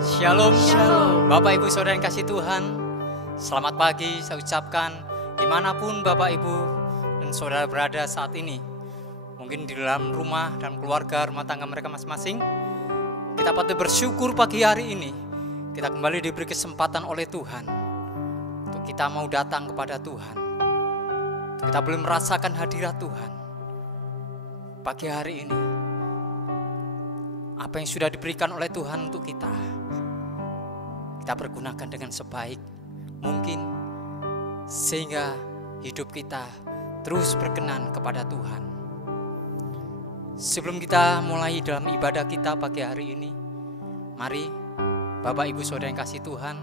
Shalom, shalom. Bapak Ibu Saudara yang kasih Tuhan, selamat pagi saya ucapkan dimanapun Bapak Ibu dan Saudara berada saat ini. Mungkin di dalam rumah dan keluarga, rumah tangga mereka masing-masing. Kita patut bersyukur pagi hari ini. Kita kembali diberi kesempatan oleh Tuhan untuk kita mau datang kepada Tuhan. Untuk kita boleh merasakan hadirat Tuhan pagi hari ini. Apa yang sudah diberikan oleh Tuhan untuk kita pergunakan dengan sebaik mungkin, sehingga hidup kita terus berkenan kepada Tuhan. Sebelum kita mulai dalam ibadah kita pagi hari ini, mari Bapak Ibu Saudara yang kasih Tuhan,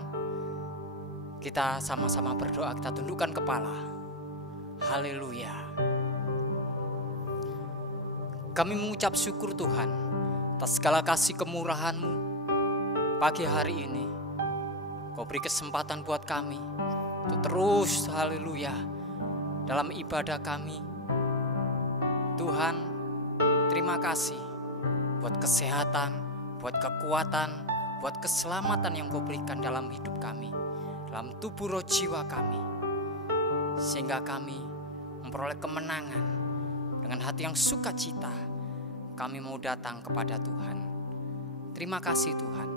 kita sama-sama berdoa, kita tundukkan kepala. Haleluya. Kami mengucap syukur Tuhan atas segala kasih kemurahan-Mu pagi hari ini. Kau beri kesempatan buat kami untuk terus, haleluya, dalam ibadah kami. Tuhan, terima kasih buat kesehatan, buat kekuatan, buat keselamatan yang Kau berikan dalam hidup kami, dalam tubuh roh jiwa kami, sehingga kami memperoleh kemenangan dengan hati yang sukacita. Kami mau datang kepada Tuhan. Terima kasih Tuhan.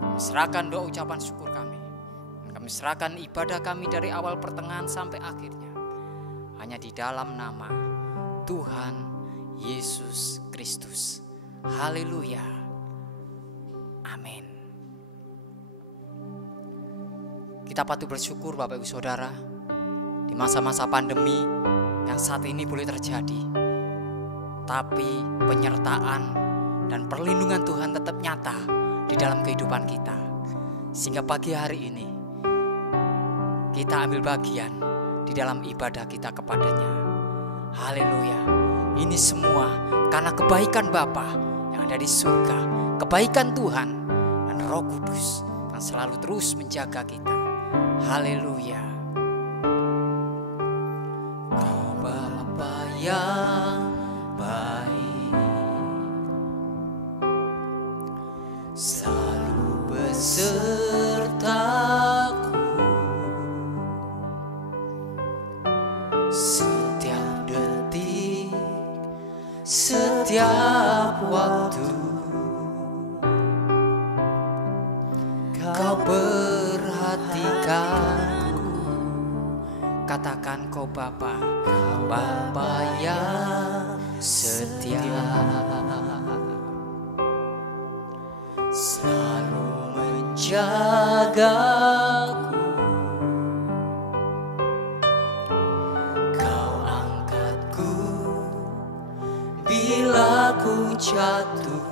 Kami serahkan doa ucapan syukur kami. Dan kami serahkan ibadah kami dari awal pertengahan sampai akhirnya. Hanya di dalam nama Tuhan Yesus Kristus. Haleluya. Amin. Kita patut bersyukur Bapak Ibu Saudara, di masa-masa pandemi yang saat ini boleh terjadi, tapi penyertaan dan perlindungan Tuhan tetap nyata di dalam kehidupan kita. Sehingga pagi hari ini kita ambil bagian di dalam ibadah kita kepadanya. Haleluya. Ini semua karena kebaikan Bapa yang ada di surga, kebaikan Tuhan dan Roh Kudus yang selalu terus menjaga kita. Haleluya. Oh Bapa yang baik, selalu besertaku setiap detik, setiap waktu. Kau perhatikanku. Katakan Kau Bapa, Bapa yang setia, selalu menjagaku. Kau angkatku bila ku jatuh.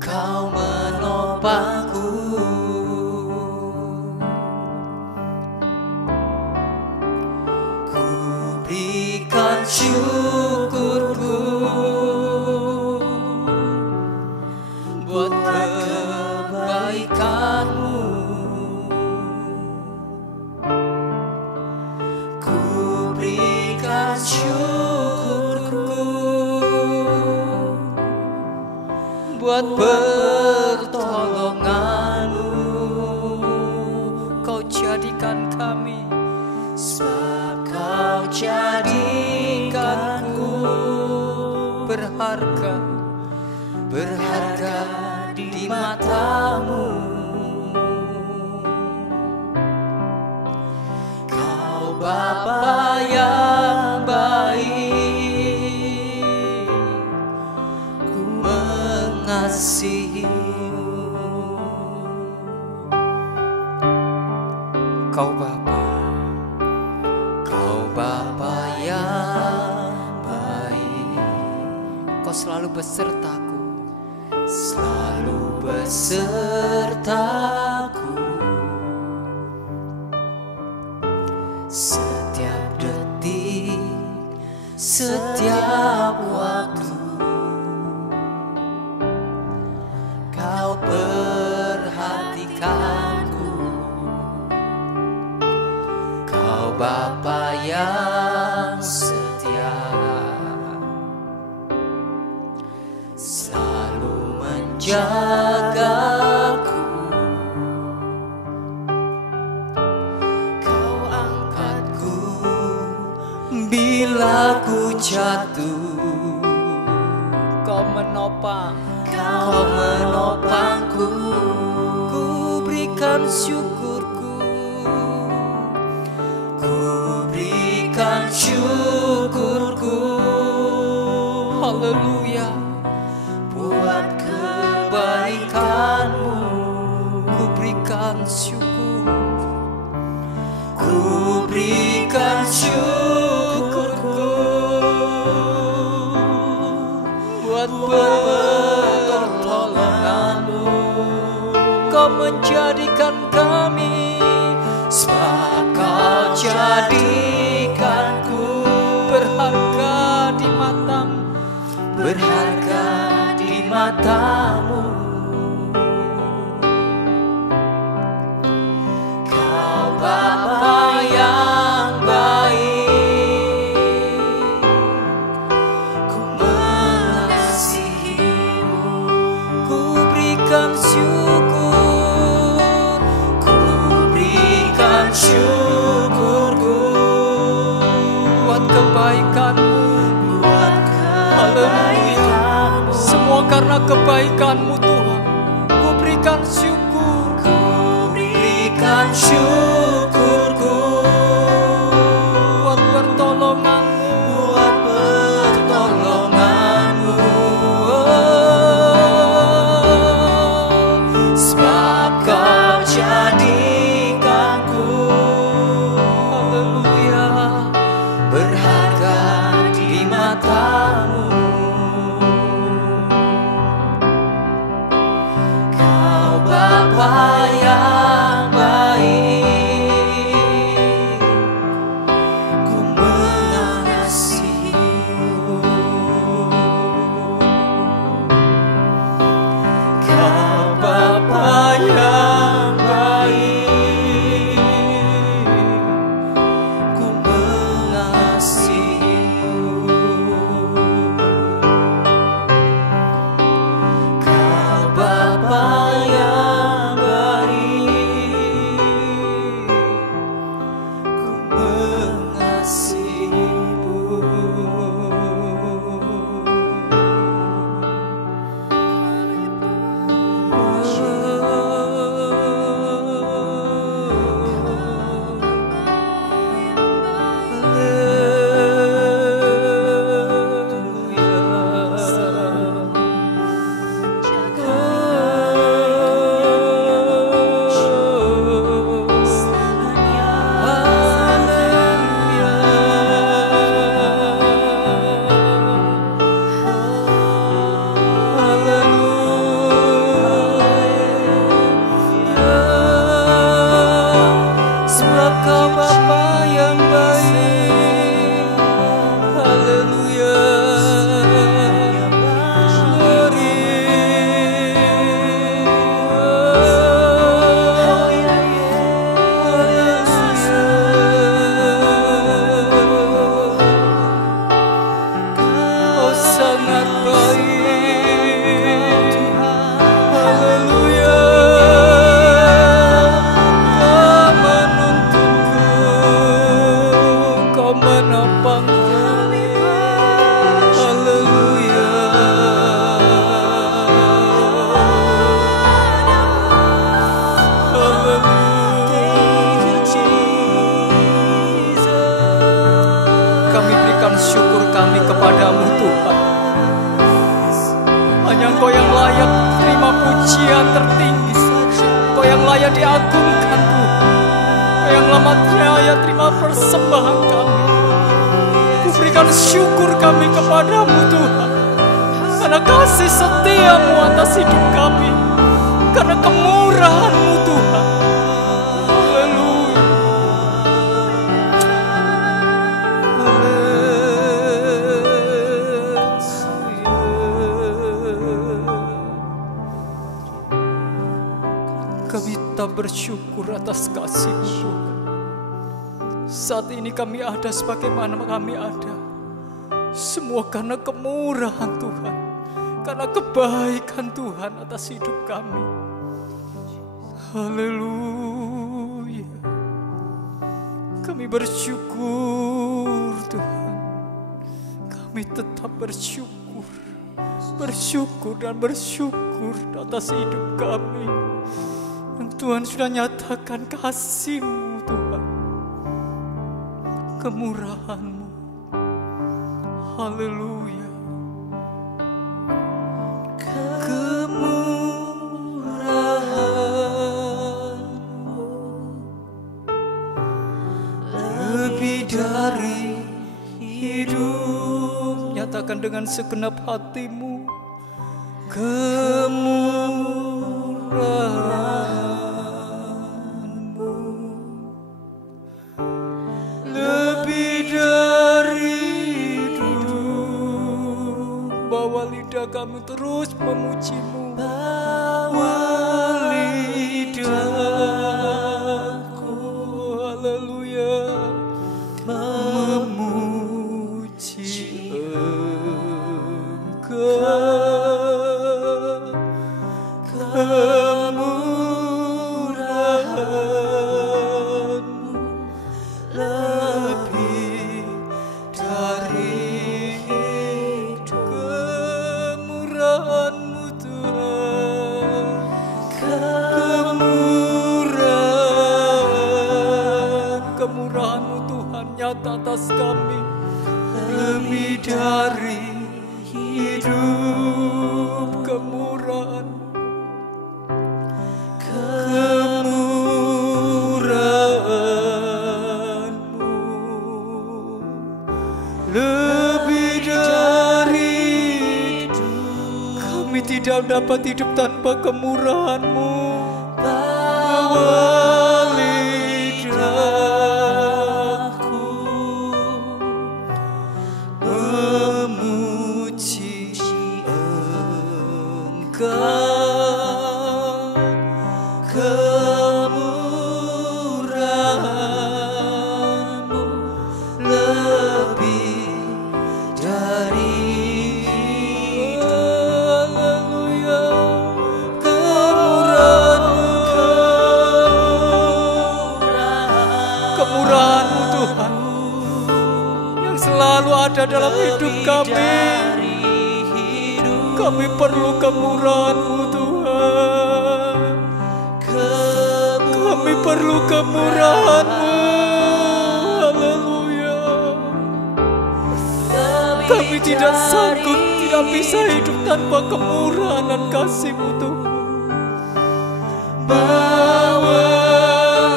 Kau menopangku. Ku berikan syukurku buat kebaikan-Mu. Ku berikan syukurku buat pertolongan-Mu. Kau jadikan kami, sebab Kau jadikanku berharga, berharga di mata-Mu. Kau Bapa yang baik, ku mengasihi-Mu. Kau Bapa, Kau Bapa yang baik, Kau selalu besertaku, selalu besertaku. Setiap detik, setiap waktu. Kau perhatikanku. Kau Bapa yang setia, selalu menjagaku. Kau angkatku bila ku jatuh. Kau menopangku. Ku berikan syukurku. Ku berikan syukurku. Haleluya. Buat kebaikanmu. Ku berikan syukur. Ku berikan syukurku. Buat pertolonganmu. Kau menjadikan kami, sebab Kau jadikanku berharga di matamu, berharga di matamu. Kau Bapa yang baik, ku mengasihimu, ku berikan syukur, ku berikan syukurku buat kebaikanmu, buat kebaikanmu. Semua karena kebaikanmu Tuhan. Ku berikan syukur, ku berikan syukurku buat pertolonganmu, buat pertolonganmu. Sebab Kau jadikanku, haleluya, berharga di matamu. Kau Bapa yang baik, ku mengasihimu. Kau Bapa yang baik, ku mengasihimu. Kau Bapa yang baik, ku mengasihimu. Sebab Kau Bapa yang baik, haleluya. Kau sangat baik, haleluya. Kau menuntunku, Kau menopangku, haleluya. Kami berikan syukur kami kepadamu Tuhan. Hanya Engkau yang layak terima pujian tertinggi. Engkau yang layak diagungkan Tuhan. Engkau yang layak terima persembahan kami. Ku berikan syukur kami kepadamu Tuhan, karena kasih setiamu atas hidup kami, karena kemurahan-Mu Tuhan. Haleluya. Kami tak bersyukur atas kasih-Mu Tuhan. Saat ini kami ada sebagaimana kami ada, semua karena kemurahan Tuhan, karena kebaikan Tuhan atas hidup kami. Haleluya. Kami bersyukur Tuhan. Kami tetap bersyukur. Bersyukur dan bersyukur atas hidup kami. Yang Tuhan sudah nyatakan kasih-Mu Tuhan. Kemurahan-Mu. Haleluya. Kemurahan-Mu lebih dari hidup. Nyatakan dengan segenap hatimu. Kemurahan-Mu lebih dari hidup. Bawa lidah kami terus memuji-Mu. Bawa lidahku, haleluya, memuji Engkau. Kemurahan-Mu lebih dari hidup. Kemurahan-Mu Tuhan. Kemurahan-Mu Tuhan nyata atas kami. Lebih dari hidup. Kemurahan. Kemurahan-Mu lebih dari hidup. Kami tidak dapat hidup tanpa kemurahan-Mu. Bawa lidahku memuji Engkau. Kemurahan-Mu lebih dari hidup. Haleluya. Kemurahan-Mu Tuhan yang selalu ada dalam hidup kami. Kami perlu kemurahan-Mu Tuhan. Kami perlu kemurahan-Mu. Haleluya. Kami tidak sanggup, tidak bisa hidup tanpa kemurahan dan kasih-Mu Tuhan. Bawa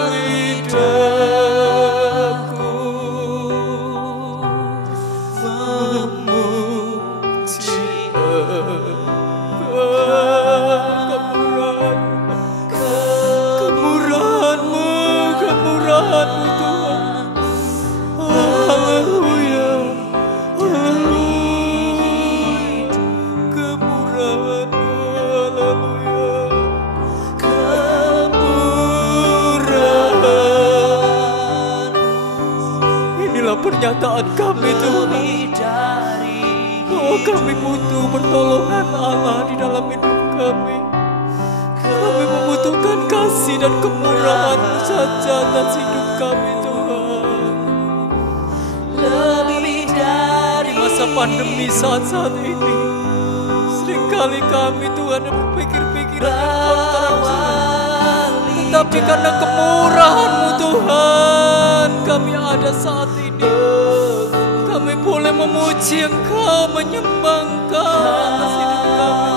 lidahku memuji Engkau. Kemurahan-Mu, kemurahan-Mu Tuhan. Haleluya, haleluya. Kemurahan-Mu, haleluya. Kemurahan. Inilah pernyataan kami Tuhan. Oh, kami butuh pertolongan Allah di dalam hidup kami. Kami membutuhkan kasih dan kemurahan-Mu saja atas hidup kami Tuhan. Di masa pandemi saat-saat ini, seringkali kami Tuhan berpikir-pikiran yang kontras. Tetapi karena kemurahan-Mu Tuhan, kami ada saat ini. Kami boleh memuji Engkau, menyembah Engkau atas hidup kami.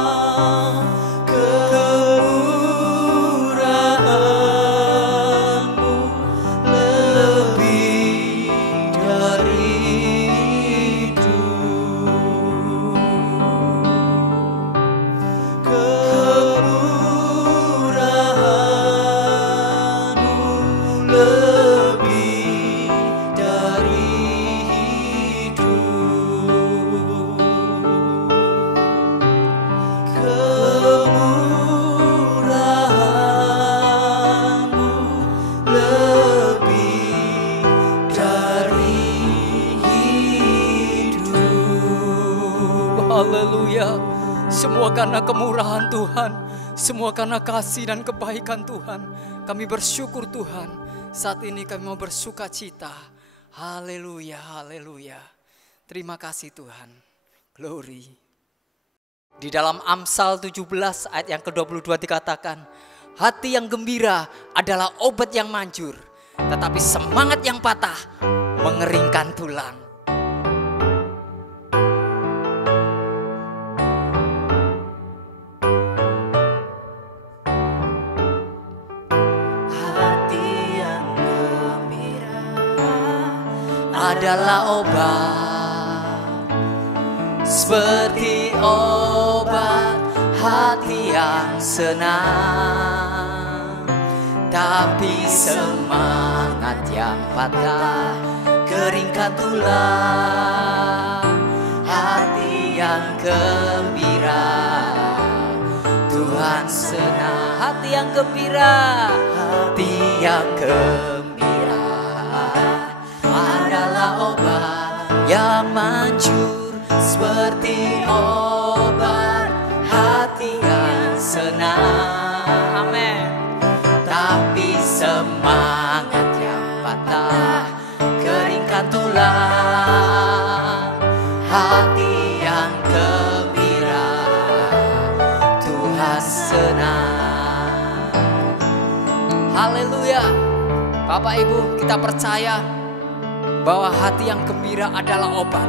Kemurahan-Mu lebih dari hidup. Kemurahan-Mu lebih dari hidup. Kemurahan-Mu lebih dari hidup. Haleluya. Semua karena kemurahan Tuhan, semua karena kasih dan kebaikan Tuhan. Kami bersyukur Tuhan. Saat ini kami mau bersuka cita. Haleluya, haleluya. Terima kasih Tuhan. Glory. Di dalam Amsal 17 ayat yang ke-22 dikatakan, hati yang gembira adalah obat yang manjur, tetapi semangat yang patah mengeringkan tulang. Hati yang gembira adalah obat, seperti obat hati yang senang, tapi semangat yang patah keringkan tulang. Hati yang gembira Tuhan senang. Hati yang gembira, hati yang gembira adalah obat yang manjur, seperti obat hati yang senang. Amin. Tapi semangat yang patah keringkan tulang. Hati yang gembira Tuhan senang. Haleluya. Bapak Ibu, kita percaya bahwa hati yang gembira adalah obat.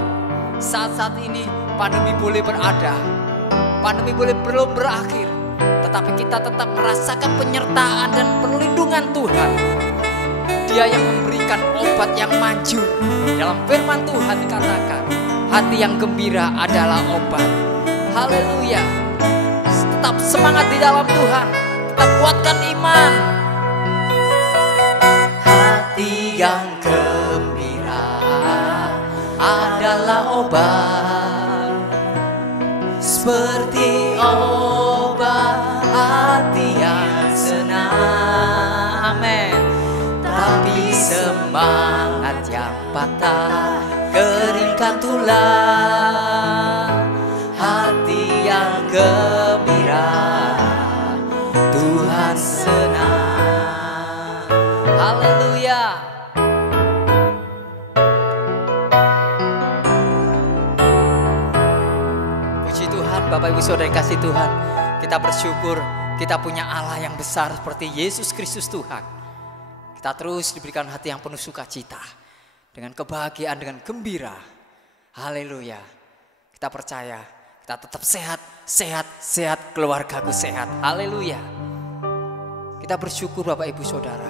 Saat-saat ini pandemi boleh berada, pandemi boleh belum berakhir, tetapi kita tetap merasakan penyertaan dan perlindungan Tuhan. Dia yang memberikan obat yang manjur. Dalam firman Tuhan dikatakan, hati yang gembira adalah obat. Haleluya. Tetap semangat di dalam Tuhan, tetap kuatkan iman. Hati yang gembira adalah obat, seperti obat hati yang senang. Amin. Tapi semangat yang patah keringkan tulang. Hati yang gembira Tuhan senang. Haleluya. Puji Tuhan, Bapak Ibu Saudara yang kasih Tuhan. Kita bersyukur kita punya Allah yang besar seperti Yesus Kristus Tuhan. Kita terus diberikan hati yang penuh sukacita, dengan kebahagiaan, dengan gembira. Haleluya. Kita percaya kita tetap sehat, sehat, sehat, keluargaku sehat. Haleluya. Kita bersyukur Bapak Ibu Saudara,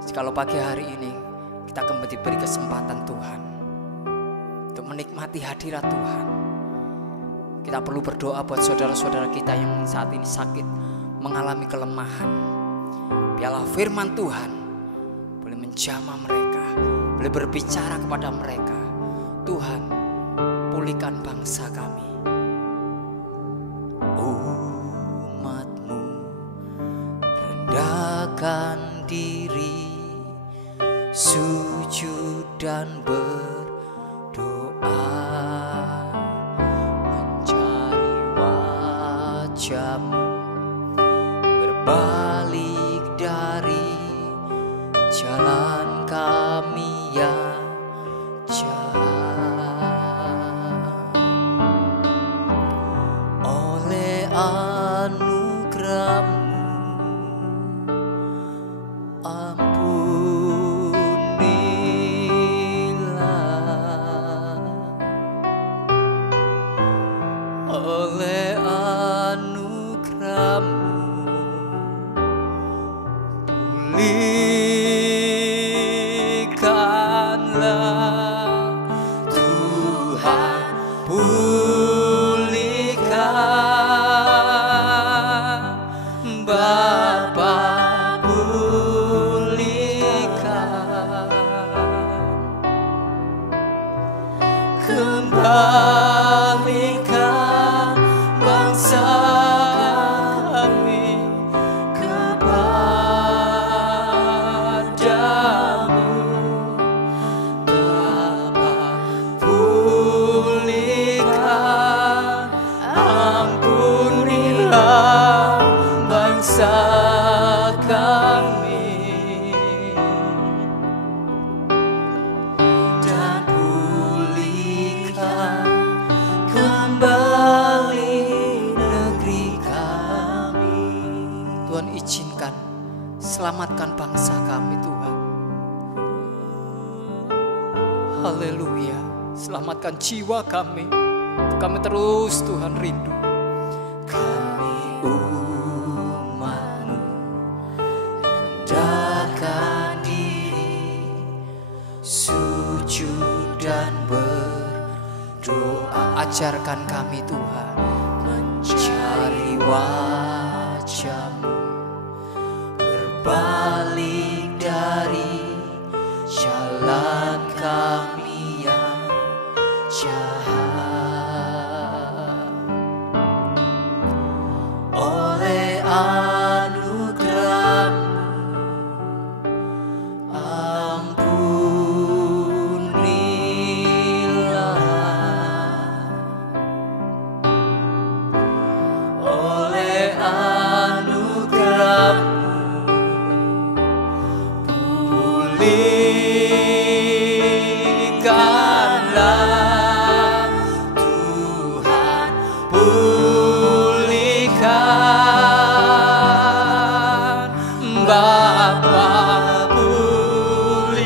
jikalau pagi hari ini kita kembali diberi kesempatan Tuhan untuk menikmati hadirat Tuhan. Kita perlu berdoa buat saudara-saudara kita yang saat ini sakit, mengalami kelemahan. Biarlah firman Tuhan boleh menjamah mereka, boleh berbicara kepada mereka. Tuhan, pulihkan bangsa kami. Umat-Mu rendahkan diri, sujud dan berdoa, mencari wajah-Mu, berbalik dari jalan kami yang jahat. Oleh anugerah-Mu ampunilah. Oleh anugerah-Mu pulihkanlah. Tuhan, pulihkan. Bapa, pulihkan. Kembalikan bangsa kami kepadamu. Bapa, pulihkan, ampunilah. selamatkan bangsa kami Tuhan. Haleluya. Selamatkan jiwa kami. Kami terus Tuhan rindu. Kami umat-Mu, rendahkan diri, sujud dan berdoa. Ajarkan kami Tuhan Mencari wajah-Mu, berbalik dari jalan kami yang jahat. Oleh anugerah-Mu, ampunilah. Oleh anugerah-Mu, pulihkanlah Tuhan, pulihkan Bapa, pulihkan,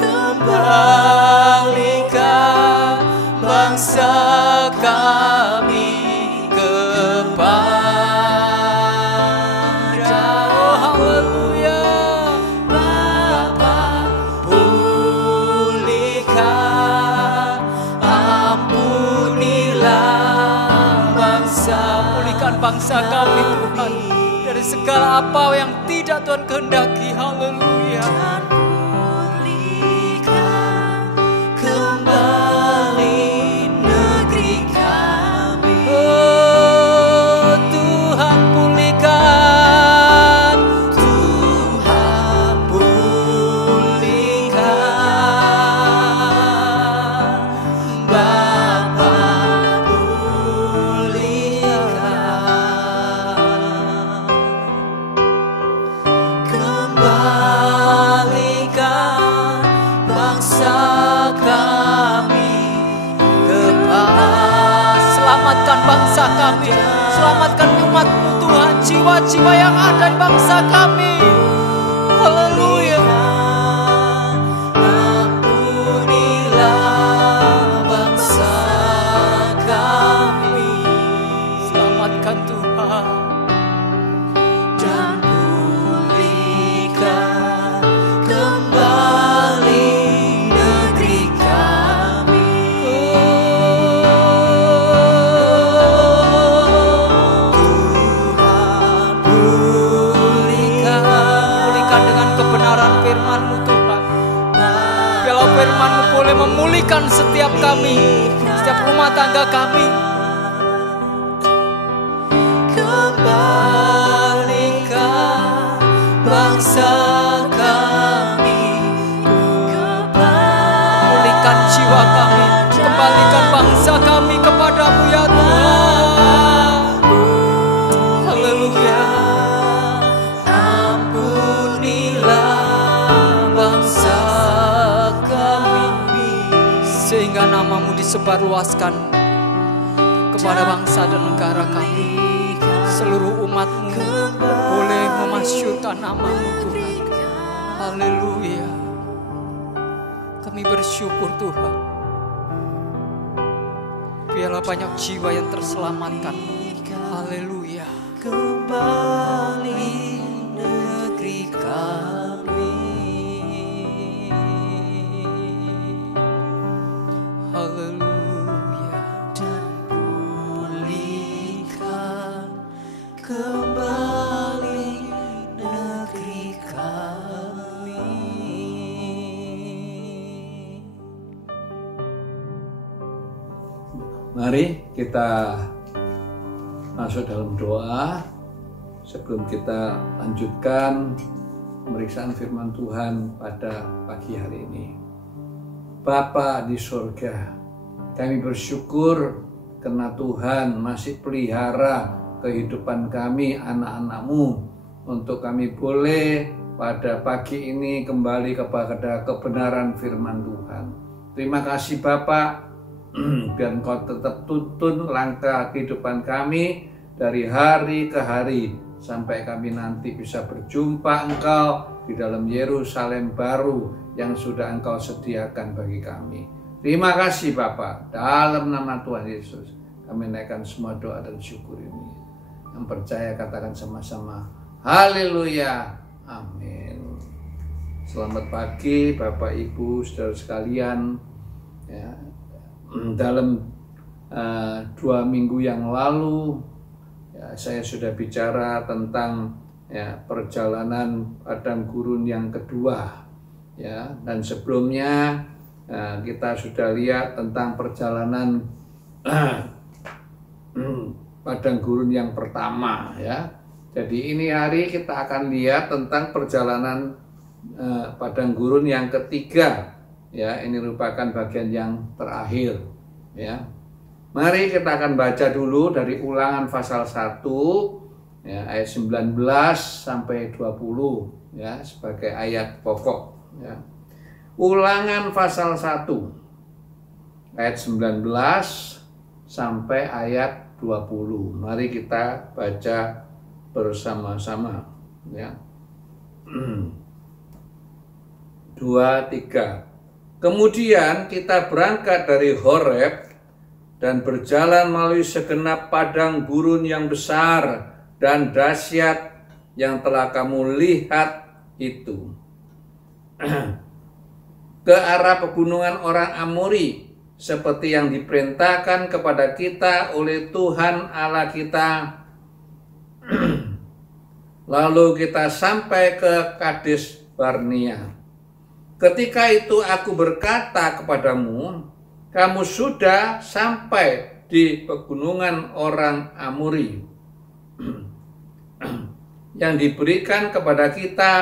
kembalikan bangsa kami kepada Haleluya. Bapa, pulihkan, ampunilah bangsa. Pulihkan bangsa kami Tuhan dari segala apa yang tidak Tuhan kehendaki. Haleluya. Dan pulihkan kembali negeri kami. Oh Tuhan, pulihkan. Tuhan, pulihkan Bapa, pulihkan, kembalikan bangsa kami kepada. Selamatkan bangsa kami. Selamatkan umat-Mu Tuhan. Jiwa-jiwa yang ada di bangsa kami. Haleluya. Ampunilah bangsa kami. Selamatkan Tuhan. Dan pulihkan kembali negeri kami. Tuhan, pulihkan. Pulihkan dengan kebenaran firman-Mu Tuhan. Biarlah firman-Mu boleh memulihkan setiap kami, setiap rumah tangga kami. Kembalikan bangsa kami kepada. Pulihkan jiwa kami. Kembalikan bangsa kami kepadamu ya Tuhan. Haleluya. Ampunilah bangsa kami. Sehingga nama-Mu disebarluaskan kepada bangsa dan negara kami. Seluruh umat-Mu boleh memasyurkan nama-Mu Tuhan. Haleluya. Kami bersyukur Tuhan. Biarlah banyak jiwa yang terselamatkan. Haleluya. Kembali negeri kami. Haleluya. Dan pulihkan kembali negeri kami. Mari kita masuk dalam doa sebelum kita lanjutkan pemeriksaan firman Tuhan pada pagi hari ini. Bapa di surga, kami bersyukur karena Tuhan masih pelihara kehidupan kami, anak-anak-Mu, untuk kami boleh pada pagi ini kembali kepada kebenaran firman Tuhan. Terima kasih Bapak, biar Engkau tetap tuntun langkah kehidupan kami, dari hari ke hari sampai kami nanti bisa berjumpa Engkau di dalam Yerusalem baru yang sudah Engkau sediakan bagi kami. Terima kasih Bapa, dalam nama Tuhan Yesus kami naikkan semua doa dan syukur ini. Yang percaya katakan sama-sama, haleluya, amin. Selamat pagi Bapak Ibu saudara sekalian. Ya, dalam 2 minggu yang lalu ya, saya sudah bicara tentang ya, perjalanan padang gurun yang kedua ya, dan sebelumnya kita sudah lihat tentang perjalanan padang gurun yang pertama ya. Jadi ini hari kita akan lihat tentang perjalanan padang gurun yang ketiga ya. Ini merupakan bagian yang terakhir ya. Mari kita akan baca dulu dari Ulangan pasal 1 ya, ayat 19 sampai 20 ya, sebagai ayat pokok ya. Ulangan pasal 1 ayat 19 sampai ayat 20. Mari kita baca bersama-sama ya. 2, 3. Kemudian kita berangkat dari Horeb dan berjalan melalui segenap padang gurun yang besar dan dahsyat yang telah kamu lihat itu, ke arah pegunungan orang Amori, seperti yang diperintahkan kepada kita oleh Tuhan Allah kita. Lalu kita sampai ke Kades Barnea. Ketika itu aku berkata kepadamu, kamu sudah sampai di pegunungan orang Amori yang diberikan kepada kita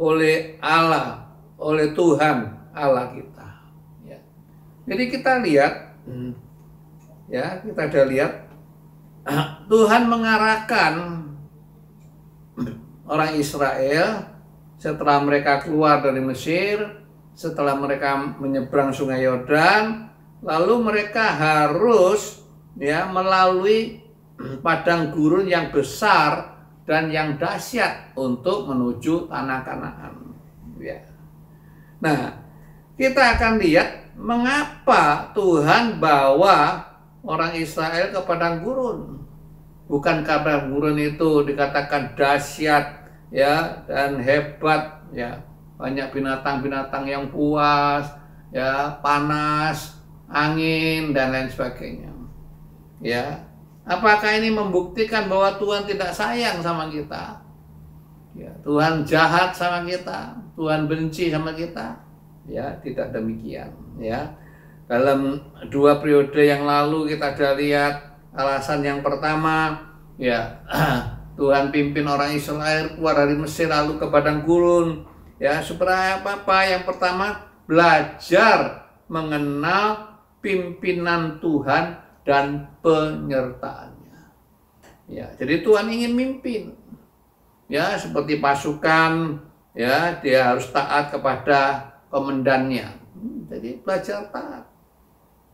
oleh Allah, oleh Tuhan Allah kita. Ya. Jadi kita lihat, ya kita sudah lihat Tuhan mengarahkan orang Israel setelah mereka keluar dari Mesir, setelah mereka menyeberang Sungai Yordan, lalu mereka harus ya melalui padang gurun yang besar dan yang dahsyat untuk menuju tanah Kanaan. Ya. Nah, kita akan lihat mengapa Tuhan bawa orang Israel ke padang gurun. Bukan padang gurun itu dikatakan dahsyat ya dan hebat ya, banyak binatang-binatang yang buas ya, panas, angin dan lain sebagainya. Ya, apakah ini membuktikan bahwa Tuhan tidak sayang sama kita? Ya, Tuhan jahat sama kita, Tuhan benci sama kita? Ya, tidak demikian. Ya, dalam 2 periode yang lalu kita sudah lihat alasan yang pertama, ya Tuhan pimpin orang Israel keluar dari Mesir lalu ke padang gurun. Ya, supaya apa? Yang pertama, belajar mengenal pimpinan Tuhan dan penyertaannya. Ya, jadi Tuhan ingin mimpin. Ya, seperti pasukan, ya dia harus taat kepada komandannya. Jadi belajar taat.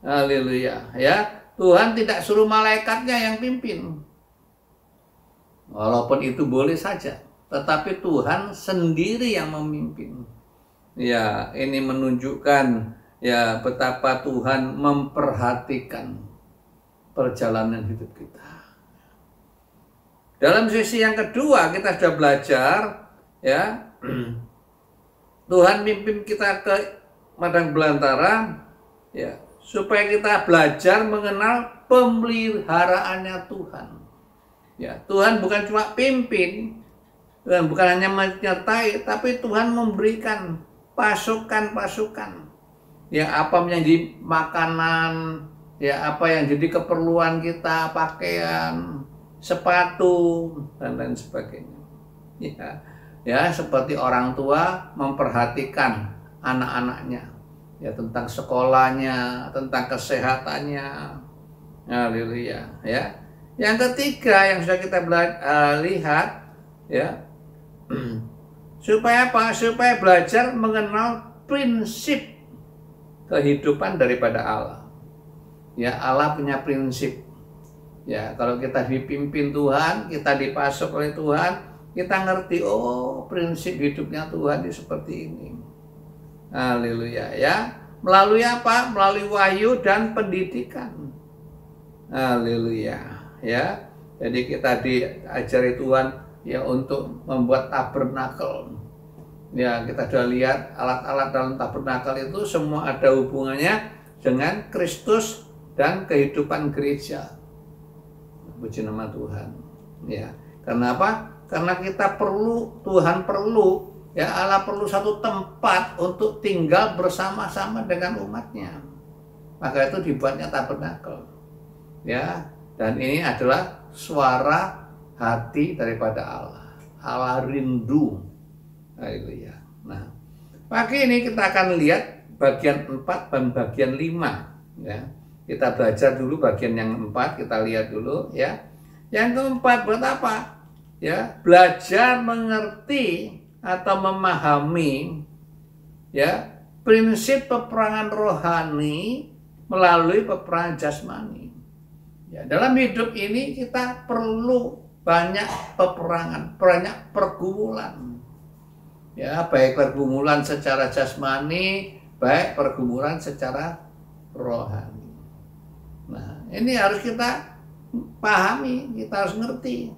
Haleluya. Ya, Tuhan tidak suruh malaikatnya yang pimpin. Walaupun itu boleh saja, tetapi Tuhan sendiri yang memimpin. Ya, ini menunjukkan ya betapa Tuhan memperhatikan perjalanan hidup kita. Dalam sesi yang kedua kita sudah belajar ya, Tuhan mimpin kita ke padang belantara ya, supaya kita belajar mengenal pemeliharaannya Tuhan. Ya, Tuhan bukan cuma pimpin, Tuhan bukan hanya menyertai, tapi Tuhan memberikan pasukan-pasukan. Ya, apa yang jadi makanan, ya apa yang jadi keperluan kita, pakaian, sepatu dan lain sebagainya. Ya, ya seperti orang tua memperhatikan anak-anaknya, ya tentang sekolahnya, tentang kesehatannya. Haleluya, ya. Yang ketiga yang sudah kita lihat, ya, supaya apa? Supaya belajar mengenal prinsip kehidupan daripada Allah. Ya, Allah punya prinsip. Ya, kalau kita dipimpin Tuhan, kita dipasok oleh Tuhan, kita ngerti, oh prinsip hidupnya Tuhan ini seperti ini. Haleluya ya. Melalui apa? Melalui wahyu dan pendidikan. Haleluya ya. Jadi kita diajari Tuhan ya untuk membuat tabernakel. Ya, kita sudah lihat alat-alat dalam tabernakel itu semua ada hubungannya dengan Kristus dan kehidupan gereja. Puji nama Tuhan. Ya, karena apa? Karena kita perlu, Tuhan perlu, ya Allah perlu satu tempat untuk tinggal bersama-sama dengan umatnya. Maka itu dibuatnya tabernakel. Ya, dan ini adalah suara hati daripada Allah. Allah rindu. Haleluya. Nah, pagi ini kita akan lihat bagian 4 dan bagian 5. Ya. Kita belajar dulu bagian yang 4, kita lihat dulu ya. Yang keempat buat apa? Ya, belajar mengerti atau memahami ya prinsip peperangan rohani melalui peperangan jasmani. Ya, dalam hidup ini kita perlu banyak peperangan, banyak pergumulan. Ya, baik pergumulan secara jasmani, baik pergumulan secara rohani. Nah, ini harus kita pahami, kita harus ngerti.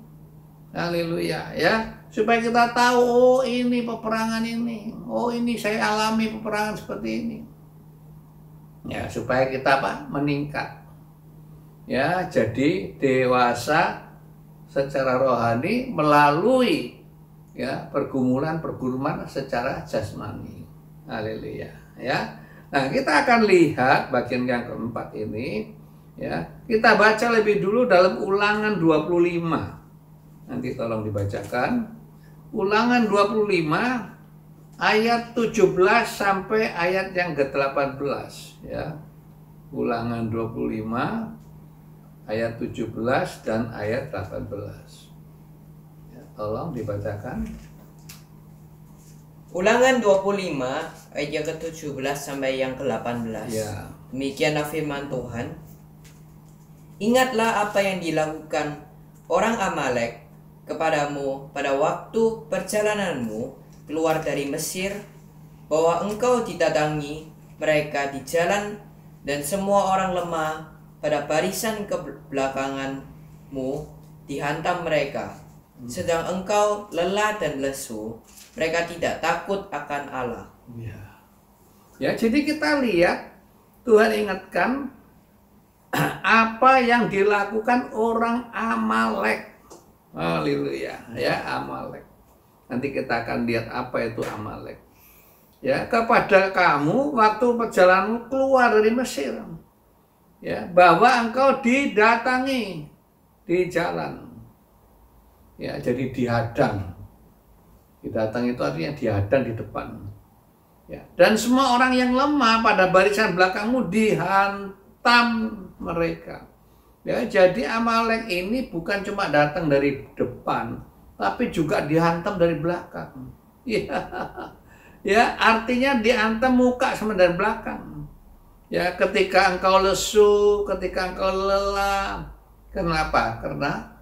Haleluya ya, supaya kita tahu, oh ini peperangan ini, oh ini saya alami peperangan seperti ini. Ya, supaya kita apa? Meningkat. Ya, jadi dewasa secara rohani melalui ya pergumulan secara jasmani. Haleluya ya. Nah, kita akan lihat bagian yang keempat ini. Ya, kita baca lebih dulu dalam Ulangan 25. Nanti tolong dibacakan. Ulangan 25 ayat 17 sampai ayat yang ke-18 ya. Ulangan 25 ayat 17 dan ayat 18. Ya, tolong dibacakan. Ulangan 25 ayat yang ke-17 sampai yang ke-18. Ya. Demikianlah firman Tuhan. Ingatlah apa yang dilakukan orang Amalek kepadamu pada waktu perjalananmu keluar dari Mesir, bahwa engkau didatangi mereka di jalan dan semua orang lemah pada barisan kebelakanganmu dihantam mereka. Sedang engkau lelah dan lesu, mereka tidak takut akan Allah. Ya, ya jadi kita lihat Tuhan ingatkan apa yang dilakukan orang Amalek. Haleluya ya, Amalek. Nanti kita akan lihat apa itu Amalek. Ya, kepada kamu waktu perjalananmu keluar dari Mesir. Ya, bahwa engkau didatangi di jalan. Ya, jadi dihadang. Didatangi itu artinya dihadang di depan. Ya, dan semua orang yang lemah pada barisan belakangmu dihantam mereka. Ya, jadi Amalek ini bukan cuma datang dari depan, tapi juga dihantam dari belakang. Ya, ya artinya dihantam muka sama dari belakang. Ya, ketika engkau lesu, ketika engkau lelah. Kenapa? Karena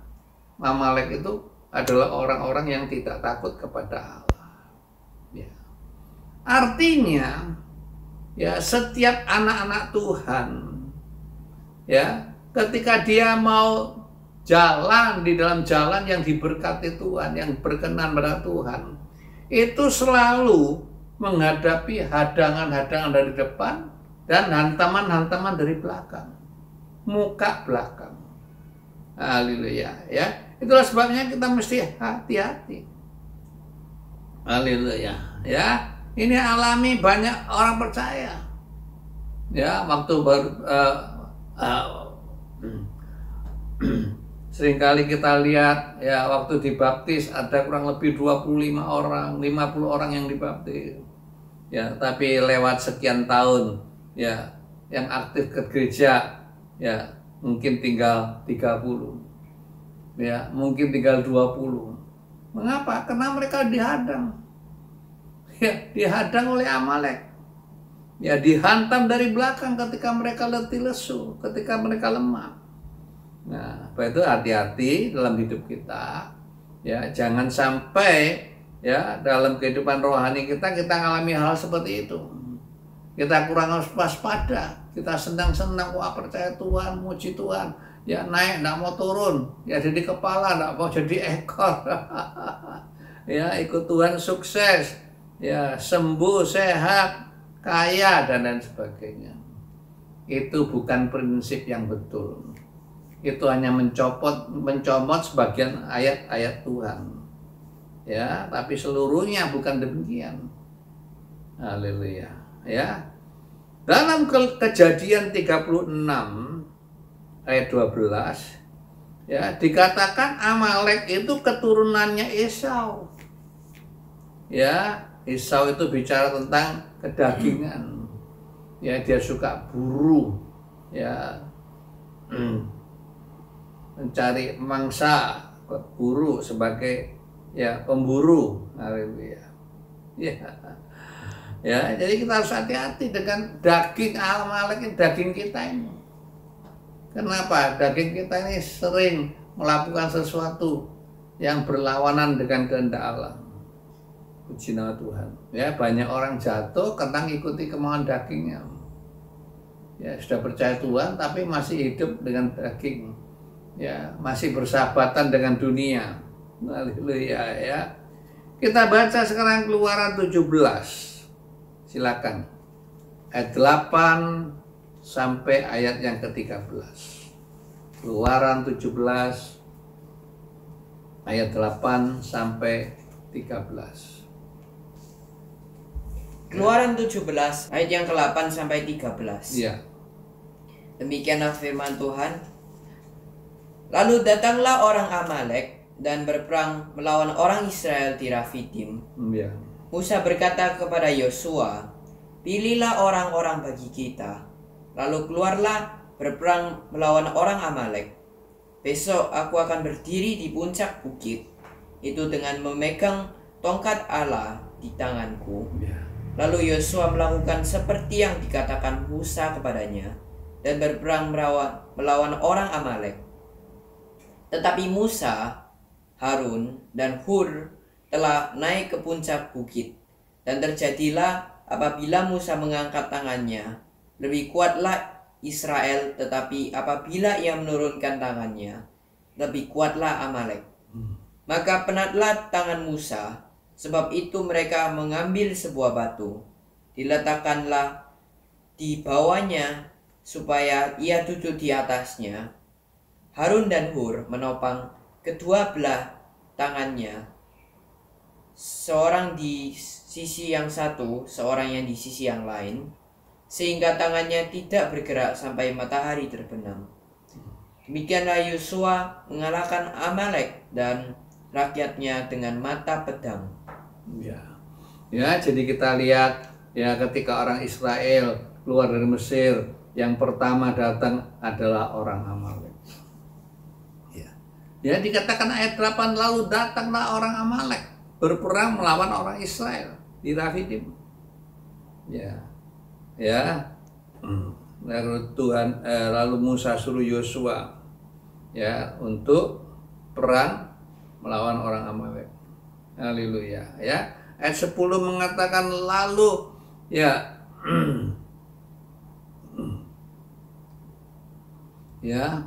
Amalek itu adalah orang-orang yang tidak takut kepada Allah. Ya. Artinya, ya setiap anak-anak Tuhan, ya ketika dia mau jalan di dalam jalan yang diberkati Tuhan, yang berkenan pada Tuhan, itu selalu menghadapi hadangan-hadangan dari depan dan hantaman-hantaman dari belakang, muka belakang. Haleluya ya. Itulah sebabnya kita mesti hati-hati. Haleluya ya. Ini alami banyak orang percaya. Ya, waktu baru seringkali kita lihat ya waktu dibaptis ada kurang lebih 25 orang, 50 orang yang dibaptis. Ya, tapi lewat sekian tahun ya yang aktif ke gereja ya mungkin tinggal 30. Ya, mungkin tinggal 20. Mengapa? Karena mereka dihadang. Ya, dihadang oleh Amalek. Ya, dihantam dari belakang ketika mereka letih lesu, ketika mereka lemah. Nah, Apa itu? Hati-hati dalam hidup kita. Ya, jangan sampai ya dalam kehidupan rohani kita mengalami hal seperti itu. Kita kurang waspada, kita senang-senang, wah percaya Tuhan, muji Tuhan, ya naik nggak mau turun, ya jadi kepala nggak mau jadi ekor, ya ikut Tuhan sukses, ya sembuh, sehat, kaya dan lain sebagainya. Itu bukan prinsip yang betul. Itu hanya mencomot sebagian ayat-ayat Tuhan, ya, tapi seluruhnya bukan demikian. Haleluya. Ya, dalam Kejadian 36 ayat 12 ya dikatakan Amalek itu keturunannya Esau. Ya, Esau itu bicara tentang kedagingan. Ya, dia suka buru, ya, mencari mangsa, buru sebagai ya pemburu. Haleluya. Ya. Ya, jadi kita harus hati-hati dengan daging Amalek, daging kita ini. Kenapa? Daging kita ini sering melakukan sesuatu yang berlawanan dengan kehendak Allah. Puji nama Tuhan. Ya, banyak orang jatuh karena mengikuti kemauan dagingnya. Ya, sudah percaya Tuhan tapi masih hidup dengan daging. Ya, masih bersahabatan dengan dunia. Haleluya ya. Kita baca sekarang Keluaran 17. Silakan. Ayat 8 sampai ayat yang ke-13. Keluaran 17 ayat 8 sampai 13. Keluaran 17 ayat yang ke-8 sampai 13. Iya. Demikianlah firman Tuhan. Lalu datanglah orang Amalek dan berperang melawan orang Israel di Rafidim. Iya. Musa berkata kepada Yosua, "Pilihlah orang-orang bagi kita, lalu keluarlah berperang melawan orang Amalek. Besok aku akan berdiri di puncak bukit itu dengan memegang tongkat Allah di tanganku." Lalu Yosua melakukan seperti yang dikatakan Musa kepadanya dan berperang melawan orang Amalek. Tetapi Musa, Harun, dan Hur telah naik ke puncak bukit, dan terjadilah apabila Musa mengangkat tangannya, lebih kuatlah Israel, tetapi apabila ia menurunkan tangannya, lebih kuatlah Amalek. Maka penatlah tangan Musa, sebab itu mereka mengambil sebuah batu, diletakkanlah di bawahnya supaya ia duduk di atasnya. Harun dan Hur menopang kedua belah tangannya, seorang di sisi yang satu, seorang yang di sisi yang lain, sehingga tangannya tidak bergerak sampai matahari terbenam. Demikianlah Yosua mengalahkan Amalek dan rakyatnya dengan mata pedang. Ya. Ya, jadi kita lihat ya ketika orang Israel keluar dari Mesir, yang pertama datang adalah orang Amalek. Ya, dikatakan ayat 8, lalu datanglah orang Amalek berperang melawan orang Israel di Rafidim. Ya. Ya. Lalu Musa suruh Yosua ya untuk perang melawan orang Amalek. Haleluya. Ya. Ayat 10 mengatakan lalu ya ya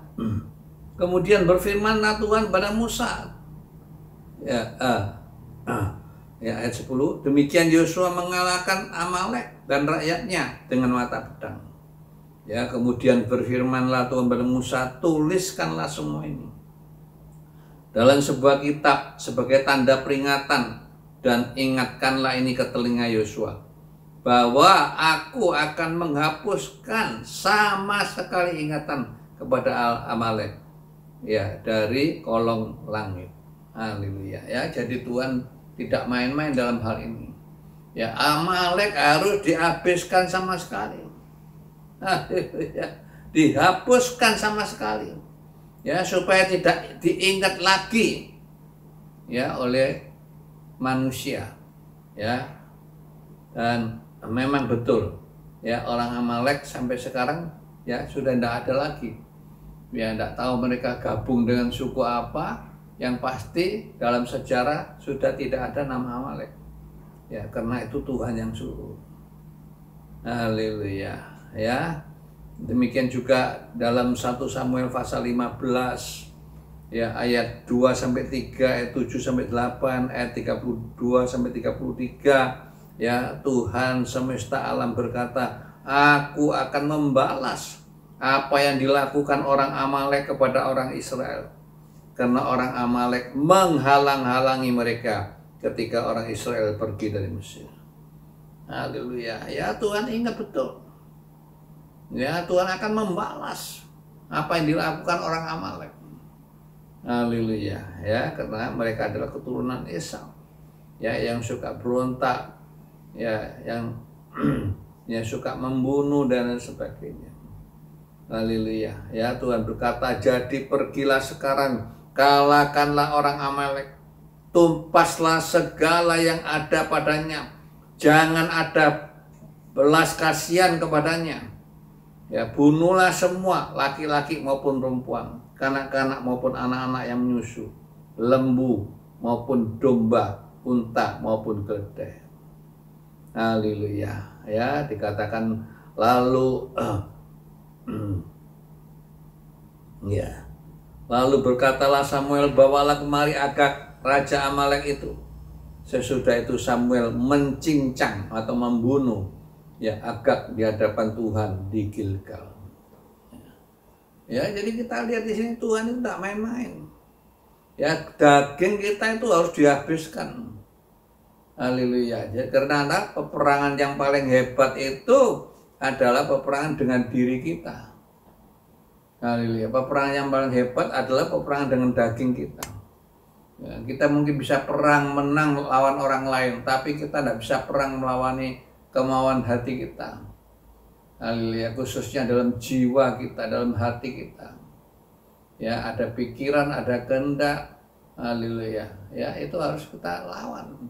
kemudian berfirmanlah Tuhan pada Musa. Ya, ya ayat 10, demikian Yosua mengalahkan Amalek dan rakyatnya dengan mata pedang. Ya, kemudian berfirmanlah Tuhan pada Musa, tuliskanlah semua ini dalam sebuah kitab sebagai tanda peringatan, dan ingatkanlah ini ke telinga Yosua, bahwa aku akan menghapuskan sama sekali ingatan kepada Amalek ya dari kolong langit. Haleluya. Ya, jadi Tuhan tidak main-main dalam hal ini. Ya, Amalek harus dihabiskan sama sekali. Haleluya. Dihapuskan sama sekali. Ya, supaya tidak diingat lagi ya oleh manusia. Ya. Dan memang betul ya, orang Amalek sampai sekarang ya sudah tidak ada lagi. Ya, tidak tahu mereka gabung dengan suku apa. Yang pasti dalam sejarah sudah tidak ada nama Amalek. Ya, karena itu Tuhan yang suruh. Haleluya. Ya. Demikian juga dalam 1 Samuel pasal 15 ya, ayat 2 sampai 3, ayat 7 sampai 8, ayat 32 sampai 33. Ya, Tuhan semesta alam berkata, "Aku akan membalas apa yang dilakukan orang Amalek kepada orang Israel. Karena orang Amalek menghalang-halangi mereka ketika orang Israel pergi dari Mesir." Haleluya. Ya, Tuhan ingat betul. Ya, Tuhan akan membalas apa yang dilakukan orang Amalek. Haleluya. Ya, karena mereka adalah keturunan Esau. Ya, yang suka berontak, ya, yang yang suka membunuh dan lain sebagainya. Haleluya. Ya, Tuhan berkata, "Jadi pergilah sekarang, kalahkanlah orang Amalek, tumpaslah segala yang ada padanya, jangan ada belas kasihan kepadanya. Ya, bunuhlah semua, laki-laki maupun perempuan, kanak-kanak maupun anak-anak yang menyusu, lembu maupun domba, unta maupun keledai." Haleluya. Ya, dikatakan lalu ya. Lalu berkatalah Samuel, "Bawalah kemari Agag, raja Amalek itu." Sesudah itu Samuel mencincang atau membunuh ya Agag di hadapan Tuhan di Gilgal. Ya, jadi kita lihat di sini Tuhan itu tidak main-main. Ya, daging kita itu harus dihabiskan. Haleluya. Jadi karena peperangan yang paling hebat itu adalah peperangan dengan diri kita. Haleluya. Peperangan yang paling hebat adalah peperangan dengan daging kita. Ya, kita mungkin bisa perang menang lawan orang lain, tapi kita tidak bisa perang melawan kemauan hati kita. Haleluya. Khususnya dalam jiwa kita, dalam hati kita. Ya, ada pikiran, ada kehendak. Haleluya. Ya, itu harus kita lawan.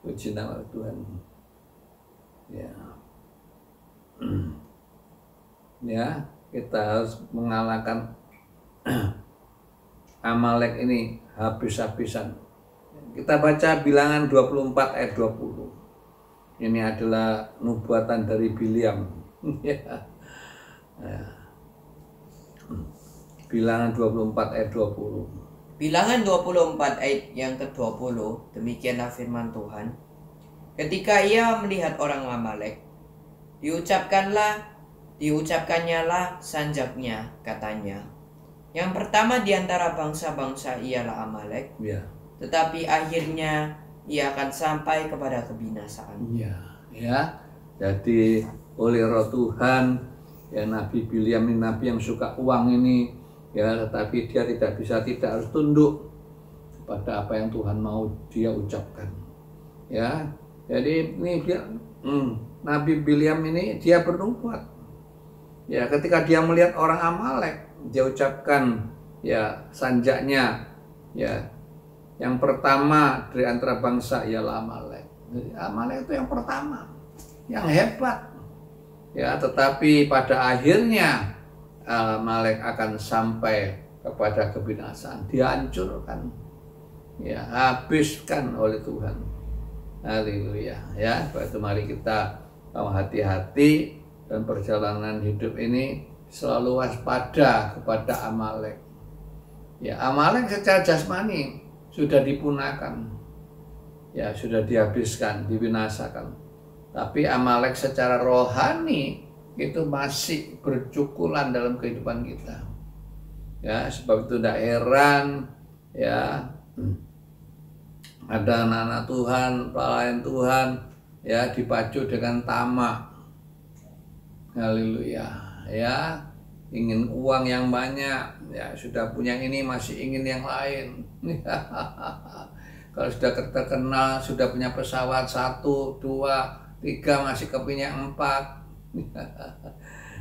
Puji nama Tuhan. Ya. Ya, kita harus mengalahkan Amalek ini habis-habisan. Kita baca Bilangan 24 ayat 20. Ini adalah nubuatan dari Bileam. Bilangan 24 ayat 20. Bilangan 24 ayat yang ke-20, demikianlah firman Tuhan. Ketika ia melihat orang Amalek, diucapkannya lah sanjaknya, katanya, "Yang pertama di antara bangsa-bangsa ialah Amalek, Ya. tetapi akhirnya ia akan sampai kepada kebinasaan." Ya, ya. Jadi oleh Roh Tuhan, ya, Nabi Bileam ini nabi yang suka uang ini, ya, tetapi dia tidak harus tunduk pada apa yang Tuhan mau dia ucapkan. Ya, jadi ini dia, Nabi Bileam ini dia bernubuat. Ya, ketika dia melihat orang Amalek, dia ucapkan ya sanjaknya, ya, yang pertama dari antara bangsa ialah Amalek. Jadi, Amalek itu yang pertama, yang hebat. Ya, tetapi pada akhirnya Amalek akan sampai kepada kebinasaan, dihancurkan, ya, habiskan oleh Tuhan. Haleluya. Ya, itu mari kita hati-hati dan perjalanan hidup ini selalu waspada kepada Amalek. Ya, Amalek secara jasmani sudah dipunahkan, ya, sudah dihabiskan, dibinasakan. Tapi Amalek secara rohani itu masih bercukulan dalam kehidupan kita. Ya, sebab itu tidak heran, ya, ada anak-anak Tuhan, pelayan Tuhan, ya, dipacu dengan tamak. Haleluya. Ya, ingin uang yang banyak, ya, sudah punya ini masih ingin yang lain. Kalau sudah terkenal, sudah punya pesawat 1, 2, 3, masih kepingin 4.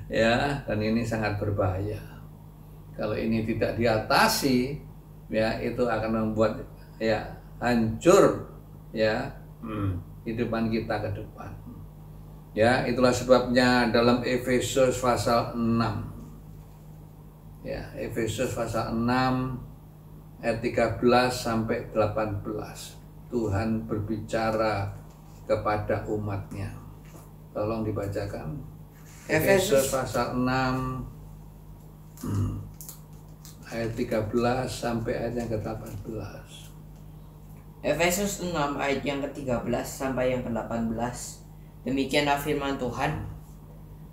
Ya, dan ini sangat berbahaya. Kalau ini tidak diatasi, ya, itu akan membuat, ya, hancur, ya, kehidupan kita ke depan. Ya, itulah sebabnya dalam Efesus pasal 6. Ya, Efesus pasal 6 ayat 13 sampai 18. Tuhan berbicara kepada umatnya. Tolong dibacakan. Efesus pasal 6 ayat 13 sampai ayat yang ke-18. Efesus 6 ayat yang ke-13 sampai yang ke-18. Demikianlah firman Tuhan.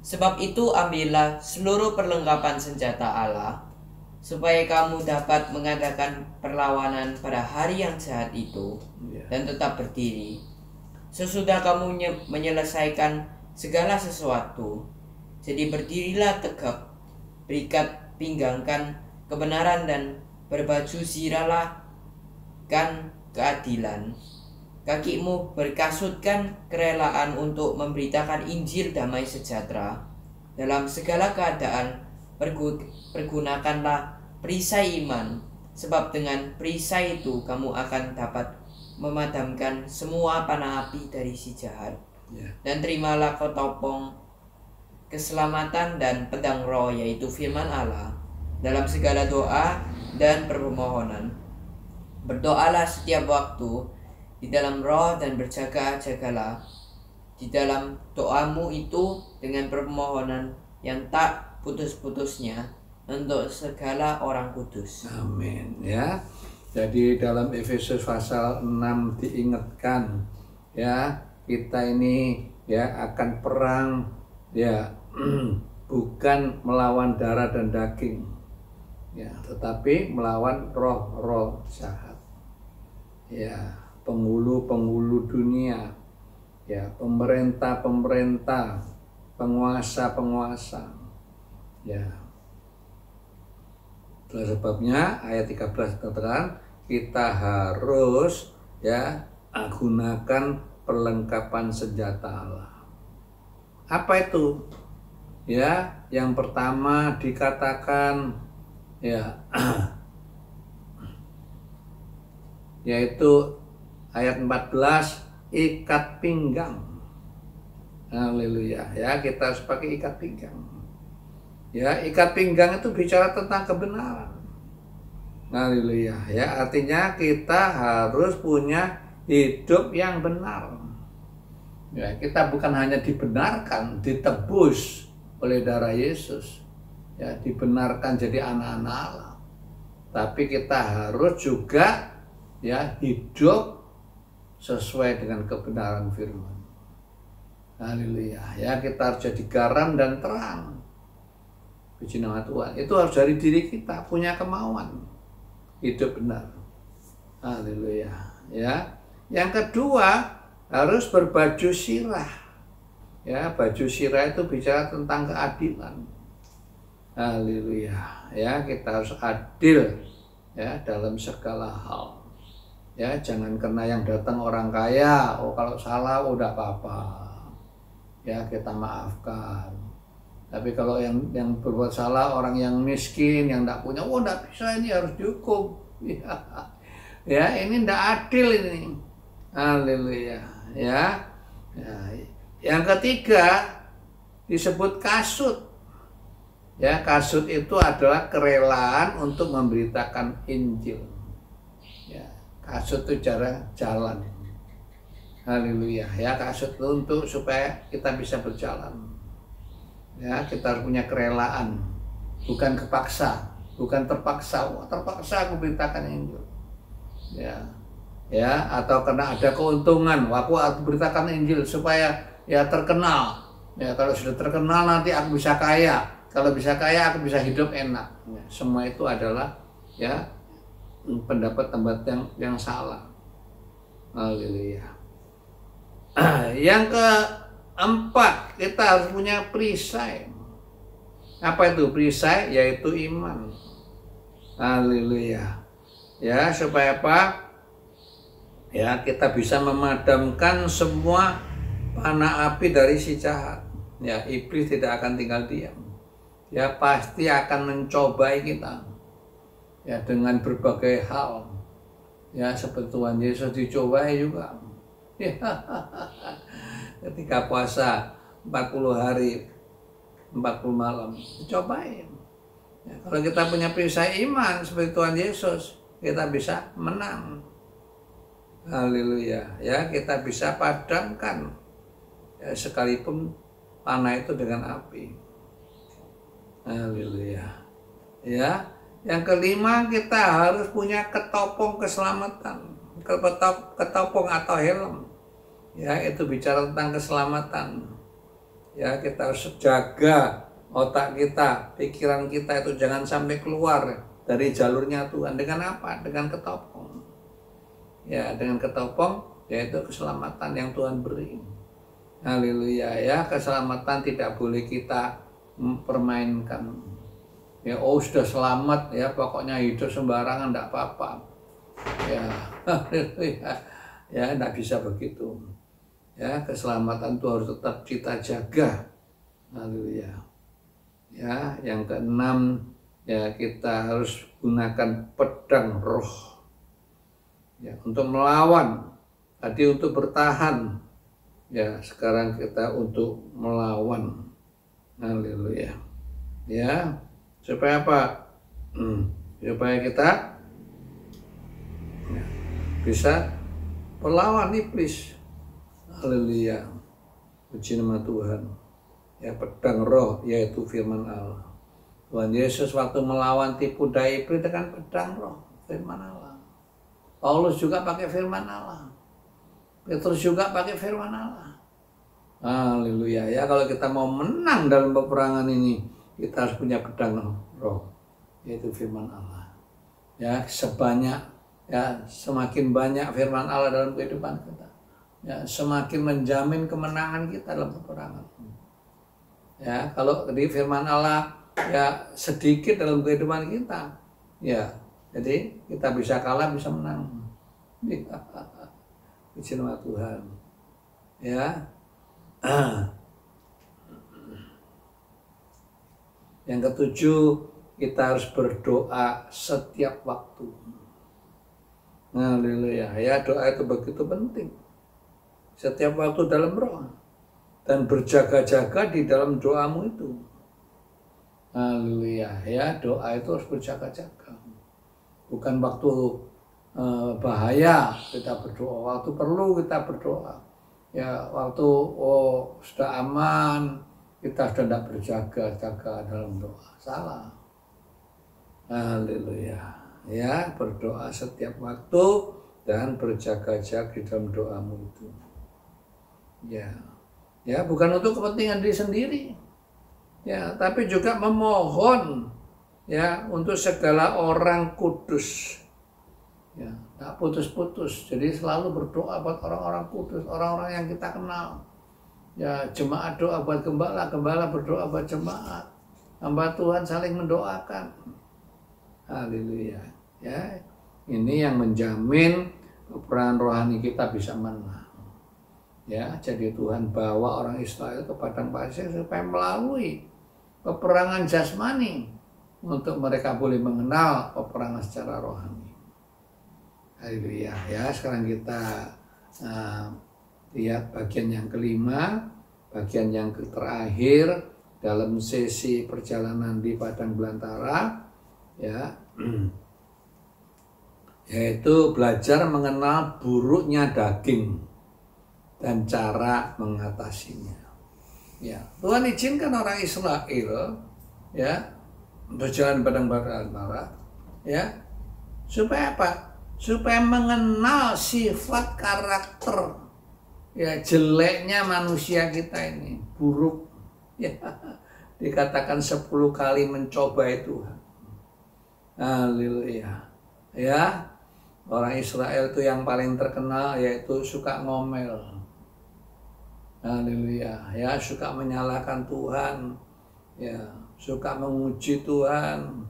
Sebab itu ambillah seluruh perlengkapan senjata Allah, supaya kamu dapat mengadakan perlawanan pada hari yang jahat itu, dan tetap berdiri. Sesudah kamu menyelesaikan segala sesuatu, jadi berdirilah tegap, berikat pinggangkan kebenaran, dan berbaju zirahlah kan keadilan. Kakimu berkasutkan kerelaan untuk memberitakan Injil damai sejahtera. Dalam segala keadaan pergunakanlah perisai iman, sebab dengan perisai itu kamu akan dapat memadamkan semua panah api dari si jahat. Dan terimalah ketopong keselamatan dan pedang roh, yaitu firman Allah. Dalam segala doa dan permohonan berdoalah setiap waktu di dalam roh, dan berjaga-jagalah di dalam doamu itu dengan permohonan yang tak putus-putusnya untuk segala orang kudus. Amin. Ya. Jadi dalam Efesus pasal 6 diingatkan, ya, kita ini ya akan perang, ya, bukan melawan darah dan daging, ya, tetapi melawan roh-roh jahat, ya, penghulu-penghulu dunia, ya, pemerintah-pemerintah, penguasa-penguasa, ya. Itulah sebabnya ayat 13 katakan kita harus, ya, gunakan perlengkapan senjata Allah. Apa itu? Ya, yang pertama dikatakan, ya, yaitu ayat 14, ikat pinggang. Haleluya. Ya, kita harus pakai ikat pinggang. Ya, ikat pinggang itu bicara tentang kebenaran. Haleluya. Ya, artinya kita harus punya hidup yang benar. Ya, kita bukan hanya dibenarkan, ditebus oleh darah Yesus. Ya, dibenarkan jadi anak-anak Allah. Tapi kita harus juga, ya, hidup sesuai dengan kebenaran firman. Haleluya. Ya, kita harus jadi garam dan terang. Puji nama Tuhan. Itu harus dari diri kita, punya kemauan hidup benar. Haleluya. Ya. Yang kedua, harus berbaju sirah. Ya, baju sirah itu bicara tentang keadilan. Haleluya. Ya, kita harus adil, ya, dalam segala hal. Ya, jangan karena yang datang orang kaya, oh kalau salah udah apa-apa, ya, kita maafkan. Tapi kalau yang berbuat salah orang yang miskin, yang tidak punya, oh tidak bisa, ini harus dihukum. Ya, ini tidak adil ini. Haleluya. Ya. Ya. Yang ketiga disebut kasut. Ya, kasut itu adalah kerelaan untuk memberitakan Injil. Kasut itu jalan. Haleluya. Ya, kasut itu untuk supaya kita bisa berjalan. Ya, kita harus punya kerelaan, bukan kepaksa, bukan terpaksa. Wah, terpaksa aku beritakan Injil. Ya. Ya, atau karena ada keuntungan, aku beritakan Injil supaya, ya, terkenal. Ya, kalau sudah terkenal nanti aku bisa kaya. Kalau bisa kaya aku bisa hidup enak. Ya, semua itu adalah, ya, pendapat yang salah. Haleluya. Yang keempat, kita harus punya perisai. Apa itu perisai? Yaitu iman. Haleluya. Ya, supaya apa? Ya, kita bisa memadamkan semua panah api dari si jahat. Ya, iblis tidak akan tinggal diam. Ya, pasti akan mencobai kita. Ya, dengan berbagai hal. Ya, seperti Tuhan Yesus dicobai juga. Ya, ketika puasa 40 hari 40 malam. Cobain. Ya, kalau kita punya perisai iman seperti Tuhan Yesus, kita bisa menang. Haleluya. Ya, kita bisa padamkan ya, sekalipun panah itu dengan api. Haleluya. Ya, yang kelima kita harus punya ketopong keselamatan, ketopong atau helm. Ya, itu bicara tentang keselamatan. Ya, kita harus jaga otak kita, pikiran kita itu jangan sampai keluar dari jalurnya Tuhan. Dengan apa? Dengan ketopong. Ya, dengan ketopong yaitu keselamatan yang Tuhan beri. Haleluya. Ya, keselamatan tidak boleh kita mempermainkan. Ya, oh sudah selamat ya, pokoknya hidup sembarangan enggak apa-apa. Ya, haleluya. Ya, enggak bisa begitu. Ya, keselamatan itu harus tetap kita jaga. Haleluya. Ya, yang keenam ya, kita harus gunakan pedang roh. Ya, untuk melawan. Tadi untuk bertahan. Ya, sekarang kita untuk melawan. Haleluya. Ya, supaya apa? Supaya kita ya, bisa melawan iblis. Haleluya. Puji nama Tuhan. Ya, pedang roh yaitu firman Allah. Tuhan Yesus waktu melawan tipu daya iblis dengan pedang roh, firman Allah. Paulus juga pakai firman Allah. Petrus juga pakai firman Allah. Haleluya. Ya, kalau kita mau menang dalam peperangan ini, kita harus punya pedang roh, yaitu firman Allah. Ya, semakin banyak firman Allah dalam kehidupan kita, ya, semakin menjamin kemenangan kita dalam peperangan. Ya, kalau di firman Allah ya sedikit dalam kehidupan kita, ya, jadi kita bisa kalah, bisa menang. Puji nama Tuhan. Ya. Yang ketujuh, kita harus berdoa setiap waktu. Haleluya. Ya, doa itu begitu penting. Setiap waktu dalam roh. Dan berjaga-jaga di dalam doamu itu. Haleluya. Ya, doa itu harus berjaga-jaga. Bukan waktu bahaya kita berdoa, waktu perlu kita berdoa. Ya, waktu sudah aman, kita sudah tidak berjaga-jaga dalam doa. Salah. Haleluya. Ya, berdoa setiap waktu dan berjaga-jaga di dalam doamu itu. Ya. Ya, bukan untuk kepentingan diri sendiri. Ya, tapi juga memohon ya untuk segala orang kudus. Ya, tak putus-putus. Jadi selalu berdoa buat orang-orang kudus, orang-orang yang kita kenal. Ya, jemaat doa buat gembala, gembala berdoa buat jemaat. Hamba Tuhan saling mendoakan. Haleluya. Ya, ini yang menjamin peperangan rohani kita bisa menang. Ya, jadi Tuhan bawa orang Israel ke padang pasir supaya melalui peperangan jasmani untuk mereka boleh mengenal peperangan secara rohani. Haleluya. Ya, sekarang kita lihat bagian yang kelima, bagian yang terakhir dalam sesi perjalanan di padang belantara, ya, yaitu belajar mengenal buruknya daging dan cara mengatasinya. Ya, Tuhan izinkan orang Israel ya berjalan padang belantara, ya, supaya apa? Supaya mengenal sifat karakter ya jeleknya manusia kita ini, buruk. Ya, dikatakan 10 kali mencobai Tuhan. Haleluya. Ya, orang Israel itu yang paling terkenal yaitu suka ngomel. Haleluya. Ya, suka menyalahkan Tuhan. Ya, suka memuji Tuhan.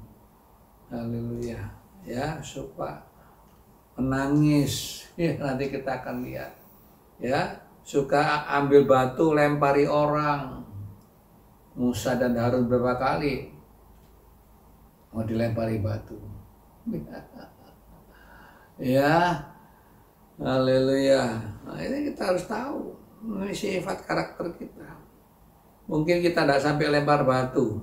Haleluya. Ya, suka menangis. Ya, nanti kita akan lihat. Ya, suka ambil batu lempari orang. Musa dan Harun berapa kali mau dilempari batu. Ya, haleluya. Nah, ini kita harus tahu. Ini sifat karakter kita. Mungkin kita tidak sampai lempar batu,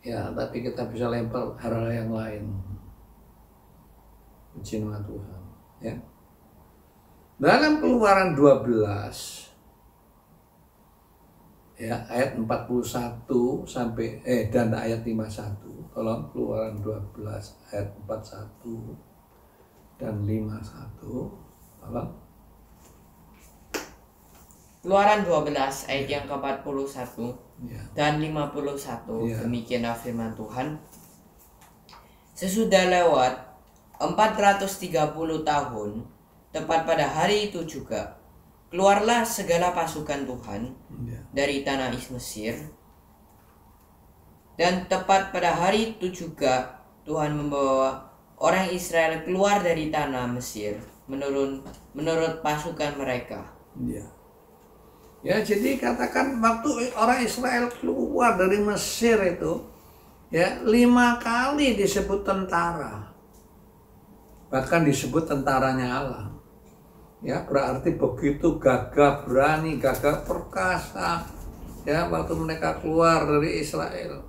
ya, tapi kita bisa lempar hal yang lain. Puji nama Tuhan, ya. Dalam Keluaran 12, ya, ayat 41 sampai dan ayat 51. Tolong, Keluaran 12 ayat 41 dan 51. Tolong. Keluaran 12 ayat yang ke-41 Ya. dan 51. Ya. Demikianlah firman Tuhan. Sesudah lewat 430 tahun, tepat pada hari itu juga, keluarlah segala pasukan Tuhan Ya. dari tanah Mesir. Dan tepat pada hari itu juga Tuhan membawa orang Israel keluar dari tanah Mesir menurut pasukan mereka. Ya. Ya, jadi katakan waktu orang Israel keluar dari Mesir itu, ya, 5 kali disebut tentara, bahkan disebut tentaranya Allah. Ya, berarti begitu gagah berani, gagah perkasa, ya, waktu mereka keluar dari Israel,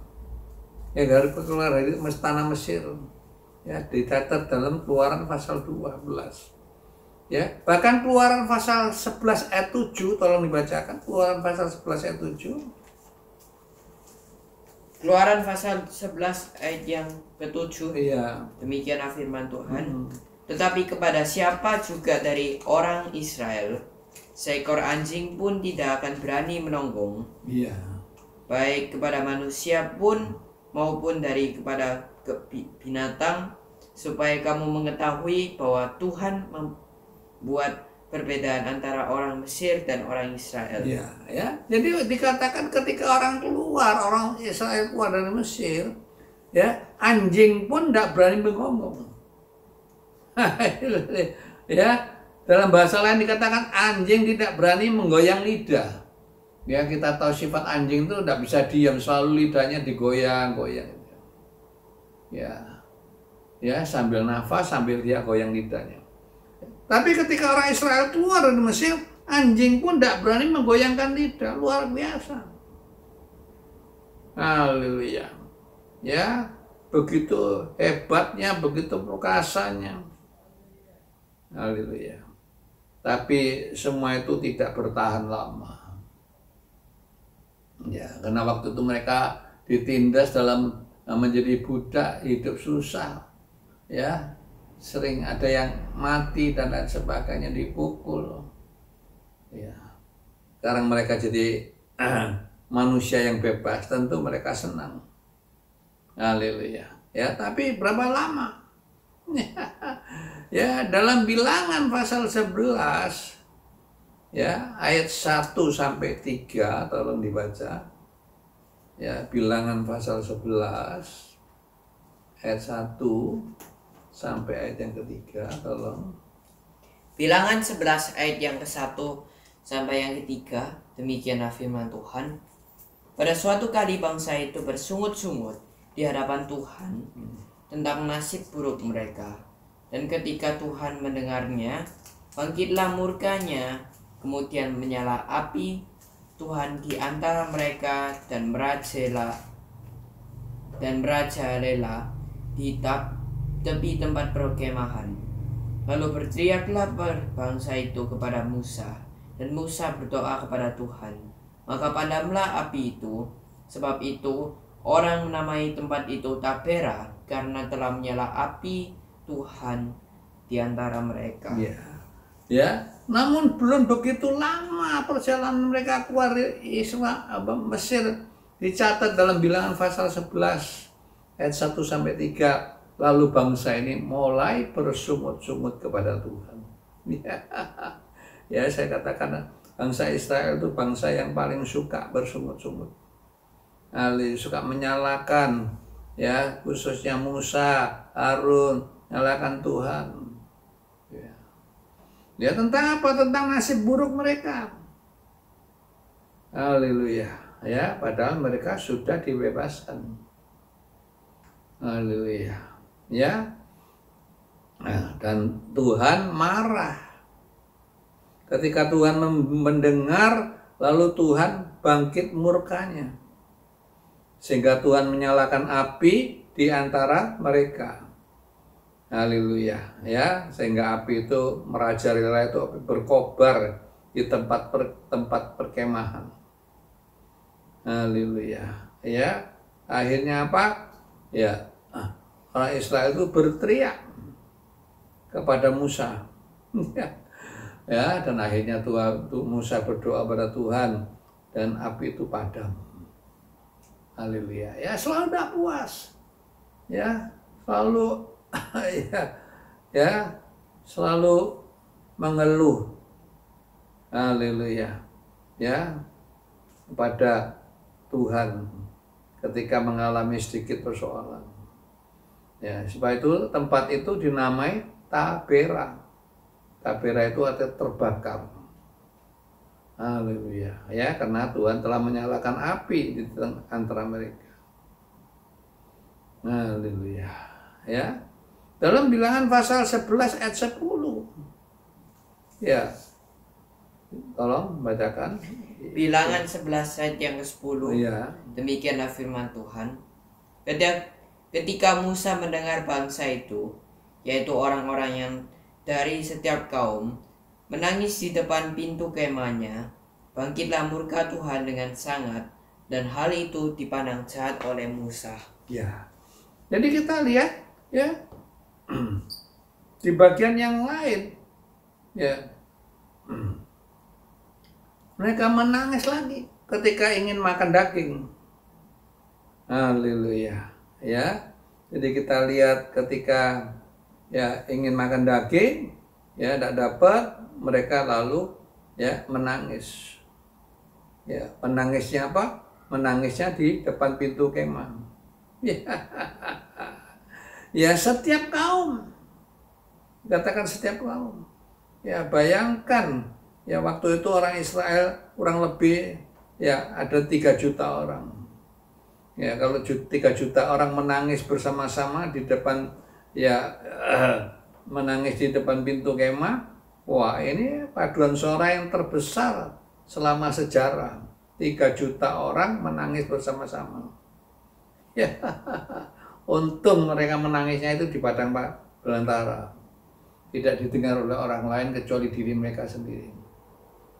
ya, keluar dari tanah Mesir, ya, dicatat dalam Keluaran pasal 12. Ya, bahkan Keluaran pasal 11 ayat 7, tolong dibacakan Keluaran pasal 11 ayat 7. Keluaran pasal 11 ayat yang ke-7. Iya. Demikianlah firman Tuhan. Tetapi kepada siapa juga dari orang Israel, seekor anjing pun tidak akan berani menonggong, Iya. baik kepada manusia pun maupun kepada binatang, supaya kamu mengetahui bahwa Tuhan buat perbedaan antara orang Mesir dan orang Israel. Iya, ya. Jadi dikatakan ketika orang Israel keluar dari Mesir, ya, anjing pun tidak berani menggonggong. Ya, dalam bahasa lain dikatakan anjing tidak berani menggoyang lidah. Ya, kita tahu sifat anjing itu tidak bisa diam, selalu lidahnya digoyang-goyang. Ya. Ya, sambil nafas, sambil dia goyang lidahnya. Tapi ketika orang Israel keluar dari Mesir, anjing pun tidak berani menggoyangkan lidah. Luar biasa. Haleluya. Ya, begitu hebatnya, begitu perkasanya. Haleluya. Tapi semua itu tidak bertahan lama. Ya, karena waktu itu mereka ditindas dalam menjadi budak, hidup susah. Ya, sering ada yang mati dan lain sebagainya, dipukul. Ya. Sekarang mereka jadi manusia yang bebas, tentu mereka senang. Haleluya. Ya, tapi berapa lama? Ya, dalam Bilangan pasal 11, ya, ayat 1 sampai 3, tolong dibaca. Ya, Bilangan pasal 11 ayat 1 sampai ayat yang ketiga, tolong. Bilangan 11 ayat yang ke-1 sampai yang ketiga. Demikianlah firman Tuhan. Pada suatu kali bangsa itu bersungut-sungut di hadapan Tuhan tentang nasib buruk mereka. Dan ketika Tuhan mendengarnya, bangkitlah murkanya, kemudian menyala api Tuhan di antara mereka dan merajalela di tepi tempat perkemahan. Lalu berteriaklah bangsa itu kepada Musa, dan Musa berdoa kepada Tuhan. Maka padamlah api itu. Sebab itu orang menamai tempat itu Tabera, karena telah menyala api Tuhan di antara mereka. Ya. Ya, namun belum begitu lama perjalanan mereka keluar Mesir, dicatat dalam Bilangan pasal 11 ayat 1 sampai 3. Lalu bangsa ini mulai bersungut-sungut kepada Tuhan. Ya, saya katakan bangsa Israel itu bangsa yang paling suka bersungut-sungut. Suka menyalahkan, ya, khususnya Musa, Harun, nyalakan Tuhan. Ya, tentang apa? Tentang nasib buruk mereka. Haleluya. Ya, padahal mereka sudah dibebaskan. Haleluya. Ya. Nah, dan Tuhan marah ketika Tuhan mendengar lalu Tuhan bangkit murkanya, sehingga Tuhan menyalakan api di antara mereka. Haleluya, ya, sehingga api itu merajalela, itu api berkobar di tempat perkemahan. Haleluya, ya. Akhirnya apa? Ya, orang Israel itu berteriak kepada Musa. Ya, dan akhirnya Musa berdoa pada Tuhan dan api itu padam. Haleluya. Ya, selalu tidak puas. Ya, selalu selalu mengeluh. Haleluya. Ya, kepada Tuhan ketika mengalami sedikit persoalan. Ya, sebab itu tempat itu dinamai Tabera. Tabera itu artinya terbakar. Haleluya. Ya, karena Tuhan telah menyalakan api di antara mereka. Haleluya. Ya. Dalam Bilangan pasal 11 ayat 10. Ya. Tolong bacakan. Bilangan 11 ayat yang ke-10. Ya. Demikianlah firman Tuhan. Ketika Musa mendengar bangsa itu, yaitu orang-orang yang dari setiap kaum, menangis di depan pintu kemahnya, bangkitlah murka Tuhan dengan sangat, dan hal itu dipandang jahat oleh Musa. Ya. Jadi kita lihat, ya, di bagian yang lain, ya, mereka menangis lagi ketika ingin makan daging. Haleluya. Ya. Jadi kita lihat ketika ingin makan daging, tidak dapat, mereka lalu menangis. Ya, menangisnya apa? Menangisnya di depan pintu kemah. Ya, setiap kaum. Katakan setiap kaum. Ya, bayangkan ya, waktu itu orang Israel kurang lebih ada 3 juta orang. Ya, kalau 3 juta orang menangis bersama-sama di depan menangis di depan pintu kemah, wah, ini paduan suara yang terbesar selama sejarah. 3 juta orang menangis bersama-sama. Ya, untung mereka menangisnya itu di padang belantara, tidak didengar oleh orang lain kecuali diri mereka sendiri.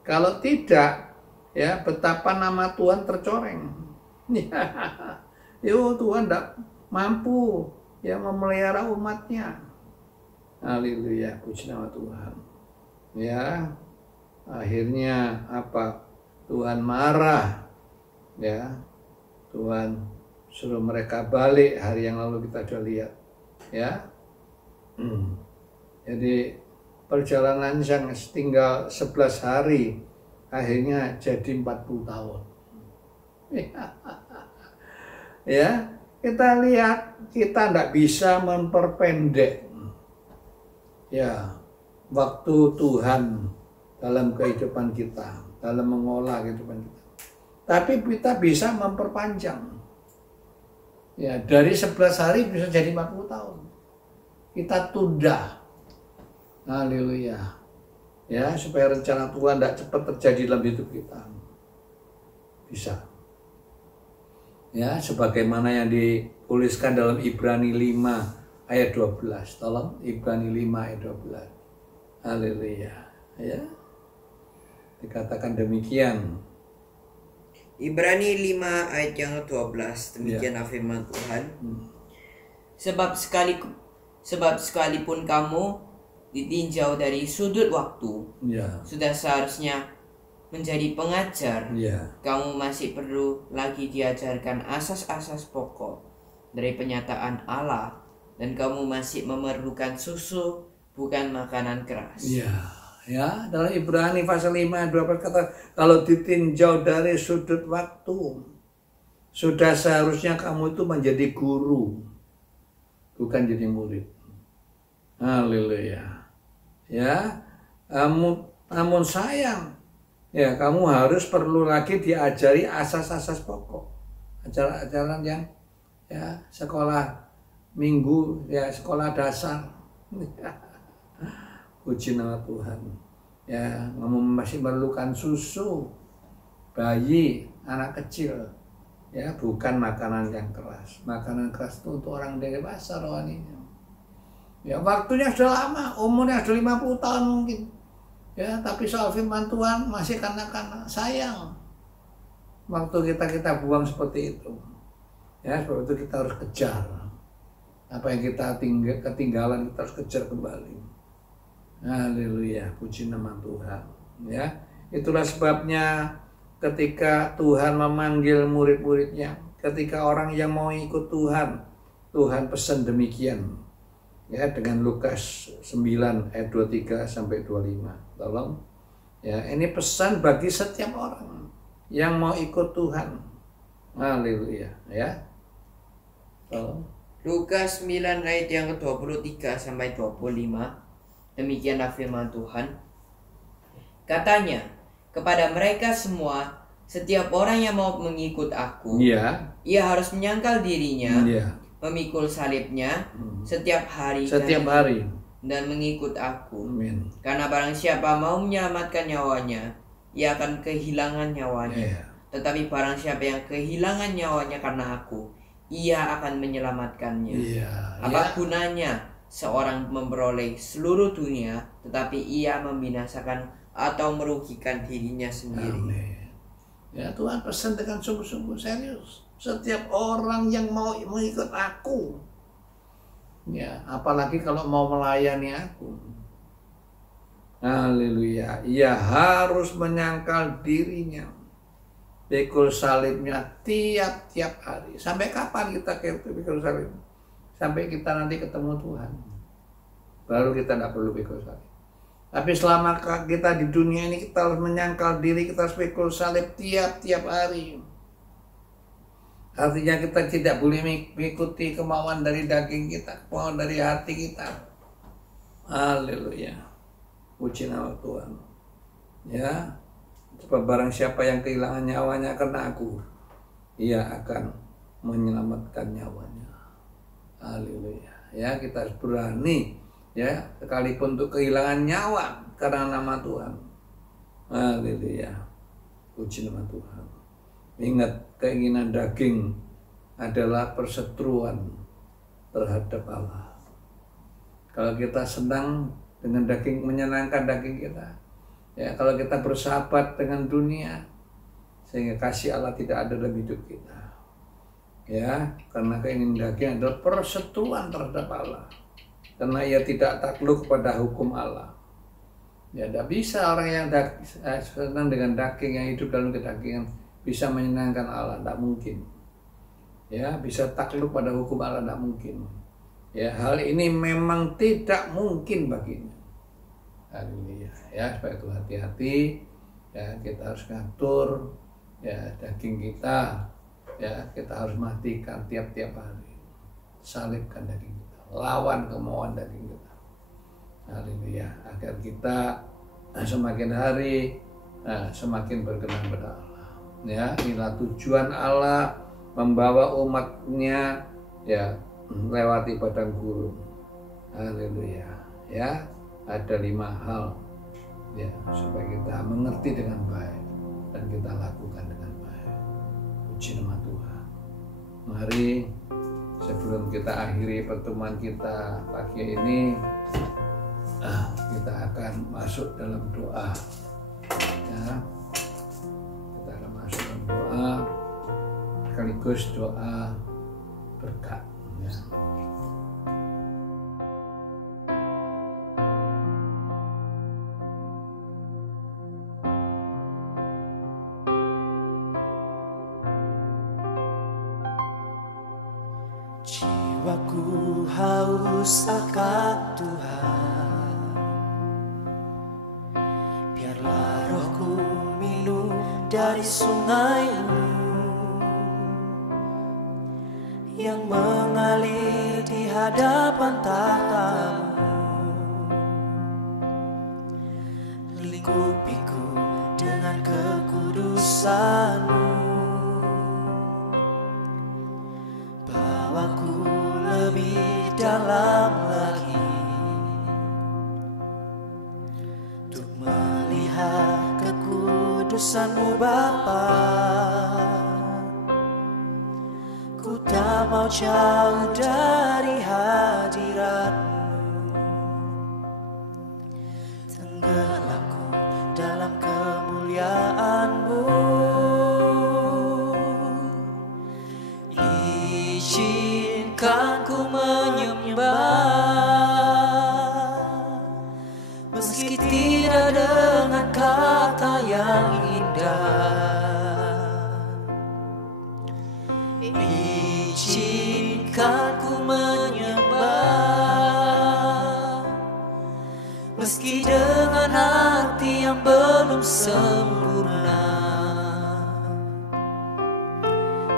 Kalau tidak, ya, betapa nama Tuhan tercoreng. Tuhan tidak mampu memelihara umatnya. Haleluya, puji nama Tuhan. Ya, akhirnya apa? Tuhan marah. Ya, Tuhan suruh mereka balik. Hari yang lalu kita sudah lihat. Ya, jadi perjalanan yang tinggal 11 hari akhirnya jadi 40 tahun. Ya, kita lihat, kita tidak bisa memperpendek waktu Tuhan dalam kehidupan kita, dalam mengolah kehidupan kita. Tapi kita bisa memperpanjang. Ya, dari 11 hari bisa jadi 40 tahun. Kita tunda. Haleluya. Ya, supaya rencana Tuhan tidak cepat terjadi dalam hidup kita. Bisa. Ya, sebagaimana yang dituliskan dalam Ibrani 5 ayat 12. Tolong, Ibrani 5 ayat 12. Haleluya. Ya. Dikatakan demikian. Ibrani 5 ayat yang ke-12. Demikianlah firman Tuhan. Sebab sekalipun kamu ditinjau dari sudut waktu, sudah seharusnya menjadi pengajar, kamu masih perlu lagi diajarkan asas-asas pokok dari penyataan Allah, dan kamu masih memerlukan susu, bukan makanan keras. Ya, dalam Ibrani pasal 5 12 kata, kalau ditinjau dari sudut waktu, sudah seharusnya kamu itu menjadi guru, bukan jadi murid. Haleluya. Ya, namun sayang, ya, kamu harus perlu lagi diajari asas-asas pokok, ajaran-ajaran yang sekolah minggu, sekolah dasar. Puji nama Tuhan. Ya, kamu masih memerlukan susu. bayi, anak kecil, ya, bukan makanan yang keras. Makanan keras itu untuk orang dewasa rohaninya. Ya, waktunya sudah lama, umurnya sudah 50 tahun mungkin. Ya, tapi soal firman Tuhan masih kanak-kanak. Sayang waktu kita buang seperti itu. Ya, sebab itu kita harus kejar. Apa yang kita ketinggalan kita harus kejar kembali. Haleluya, puji nama Tuhan. Ya, itulah sebabnya ketika Tuhan memanggil murid-muridnya, ketika orang yang mau ikut Tuhan, Tuhan pesan demikian. Ya, dengan Lukas 9 ayat 23 sampai 25. Tolong. Ya, ini pesan bagi setiap orang yang mau ikut Tuhan. Haleluya, ya. Tolong. Lukas 9 ayat yang ke-23 sampai 25. Demikianlah firman Tuhan. Katanya, kepada mereka semua, setiap orang yang mau mengikut aku, Iya. ia harus menyangkal dirinya, Iya. memikul salibnya setiap hari dan mengikut aku. Amin. Karena barang siapa mau menyelamatkan nyawanya, ia akan kehilangan nyawanya. Iya. Tetapi barang siapa yang kehilangan nyawanya karena aku, ia akan menyelamatkannya. Iya. Apa gunanya seorang memperoleh seluruh dunia, tetapi ia membinasakan atau merugikan dirinya sendiri? Amin. Ya, Tuhan pesan dengan sungguh-sungguh serius. Setiap orang yang mau mengikut aku, ya, apalagi kalau mau melayani aku, haleluya, ia harus menyangkal dirinya, pikul salibnya tiap-tiap hari. Sampai kapan kita pikul salib? Sampai kita nanti ketemu Tuhan, baru kita tidak perlu pikul salib. Tapi selama kita di dunia ini, kita harus menyangkal diri, kita harus pikul salib tiap-tiap hari. Artinya kita tidak boleh mengikuti kemauan dari daging kita, kemauan dari hati kita. Haleluya. Puji nama Tuhan. Ya. Sebab barang siapa yang kehilangan nyawanya karena aku, ia akan menyelamatkan nyawanya. Haleluya. Ya, kita harus berani, ya, sekalipun untuk kehilangan nyawa karena nama Tuhan. Haleluya. Puji nama Tuhan. Ingat, keinginan daging adalah perseteruan terhadap Allah. Kalau kita senang dengan daging, menyenangkan daging kita, ya, kalau kita bersahabat dengan dunia, sehingga kasih Allah tidak ada dalam hidup kita. Ya, karena keinginan daging adalah perseteruan terhadap Allah. Karena ia tidak takluk kepada hukum Allah. Ya, tidak bisa orang yang senang dengan daging, yang hidup dalam kedagingan, bisa menyenangkan Allah, tidak mungkin. Ya, bisa takluk pada hukum Allah, tidak mungkin. Ya, hal ini memang tidak mungkin baginya. Haleluya. Ya, supaya itu hati-hati. Ya, kita harus ngatur, ya, daging kita. Ya, kita harus matikan tiap-tiap hari. Salibkan daging kita, lawan kemauan daging kita. Haleluya. Agar kita semakin hari semakin berkenan pada Allah. Ya, inilah tujuan Allah membawa umatnya, ya, lewati padang gurun. Haleluya. Ya, ada 5 hal, ya, supaya kita mengerti dengan baik dan kita lakukan dengan baik. Puji nama Tuhan. Mari sebelum kita akhiri pertemuan kita pagi ini, kita akan masuk dalam doa. Ya. Doa sekaligus doa berkat. Ya. Jiwaku haus akan Tuhan, biarlah rohku minum dari sungai-Mu yang mengalir di hadapan tahta-Mu. Lingkupiku dengan kekudusan-Mu, bawaku lebih dalam lagi untuk melihat kekudusan kekudusan-Mu Bapa. Ku tak mau jauh dari hadirat-Mu. Tenggelamku dalam kemuliaan-Mu. Izinkan ku menyembah, meski tidak dengan kata yang indah. Izinkan ku menyembah, meski dengan hati yang belum sempurna.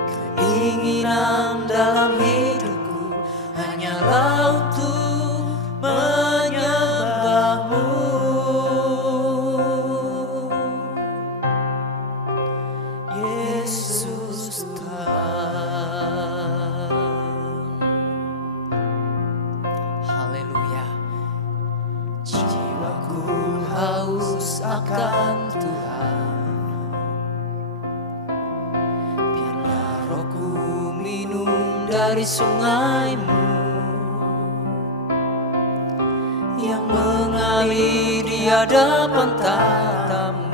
Keinginan dalam hidupku hanyalah untuk menyembah-Mu. Yesus Tuhan. Haleluya. Jiwaku haus akan Tuhan. Biarlah rohku minum dari sungai-Mu yang mengalir di hadapan tahta-Mu.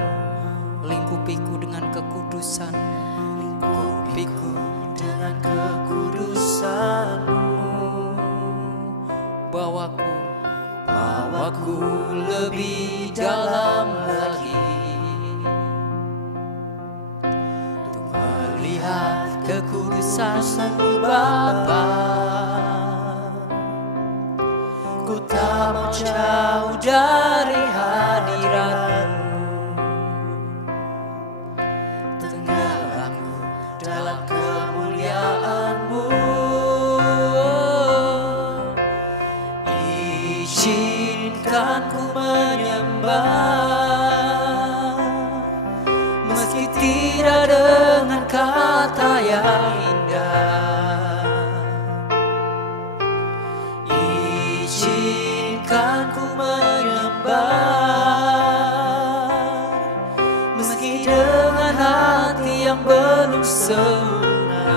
Lingkupiku dengan kekudusan, lingkupiku Dengan kekudusan-Mu, bawaku lebih dalam lagi untuk melihat kekudusan-Mu Bapa. ku tak mau jauh dari hadirat-Mu. Tenggelamku Dalam kemuliaan-Mu, izinkan ku menyembah, meski tidak dengan kata yang indah. Izinkan ku menyembah, meski dengan hati yang belum sempurna.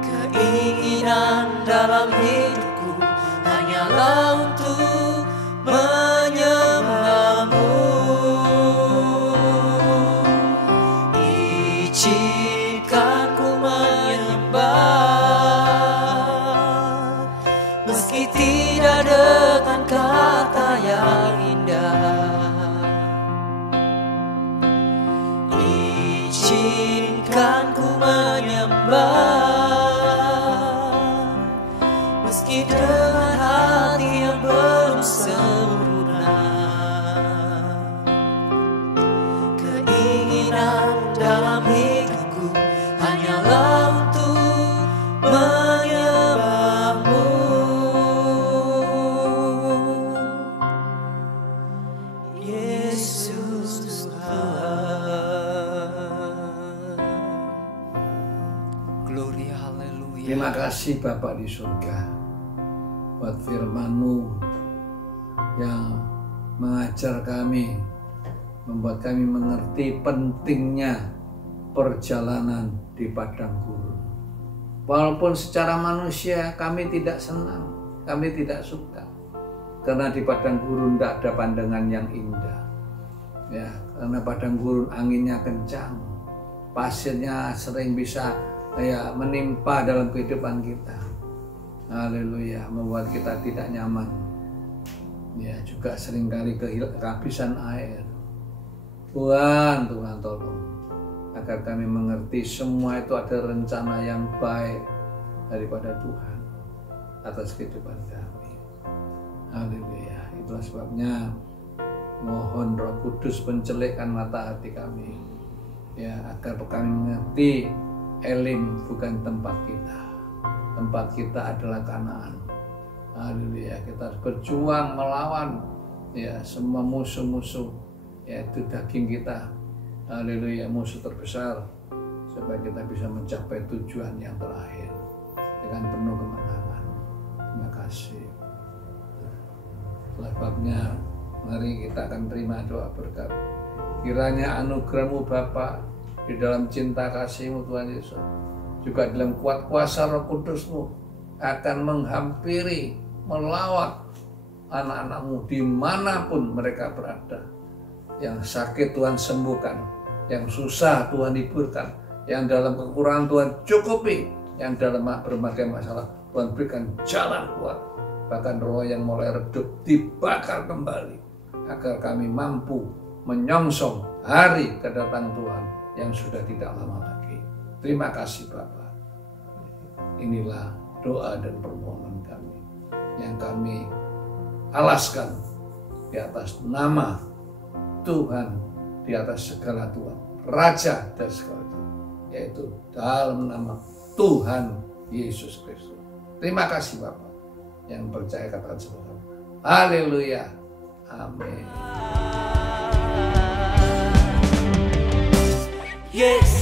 Keinginan dalam hidupku hanyalah untuk menyembah-Mu. Izinkan ku menyembah, meski tidak dengan kata yang indah. Izinkan ku menyembah, meski dengan hati yang belum sempurna. Keinginan dalam hidupku hanyalah untuk menyembah-Mu. Yesus Tuhan. gloria, haleluya. Terima kasih Bapa di surga buat firman-Mu yang mengajar kami, membuat kami mengerti pentingnya perjalanan di padang gurun. Walaupun secara manusia kami tidak senang, kami tidak suka, karena di padang gurun tidak ada pandangan yang indah. Ya, karena padang gurun anginnya kencang, pasirnya sering bisa menimpa dalam kehidupan kita. Haleluya, membuat kita tidak nyaman. Ya, juga seringkali kehabisan air. Tuhan tolong agar kami mengerti semua itu ada rencana yang baik daripada Tuhan atas kehidupan kami. Haleluya. Itulah sebabnya mohon Roh Kudus pencelikkan mata hati kami, ya, agar kami mengerti Elim bukan tempat kita. Tempat kita adalah Kanaan. Haleluya. Kita harus berjuang melawan ya semua musuh-musuh, yaitu daging kita. Haleluya, musuh terbesar, supaya kita bisa mencapai tujuan yang terakhir dengan penuh kemenangan. Terima kasih. Sebabnya Mari kita akan terima doa berkat. Kiranya anugerah-Mu Bapa di dalam cinta kasih-Mu Tuhan Yesus, juga dalam kuat kuasa Roh Kudus-Mu akan menghampiri, melawat anak-anak-Mu dimanapun mereka berada. Yang sakit Tuhan sembuhkan, yang susah Tuhan hiburkan, yang dalam kekurangan Tuhan cukupi, yang dalam berbagai masalah Tuhan berikan jalan keluar. Bahkan roh yang mulai redup dibakar kembali, agar kami mampu menyongsong hari kedatangan Tuhan yang sudah tidak lama lagi. Terima kasih Bapa. Inilah doa dan permohonan kami yang kami alaskan di atas nama Tuhan, di atas segala Tuhan, Raja dari segala Tuhan, yaitu dalam nama Tuhan Yesus Kristus. Terima kasih Bapa, yang percaya katakan semua. Haleluya. Amin. Yes.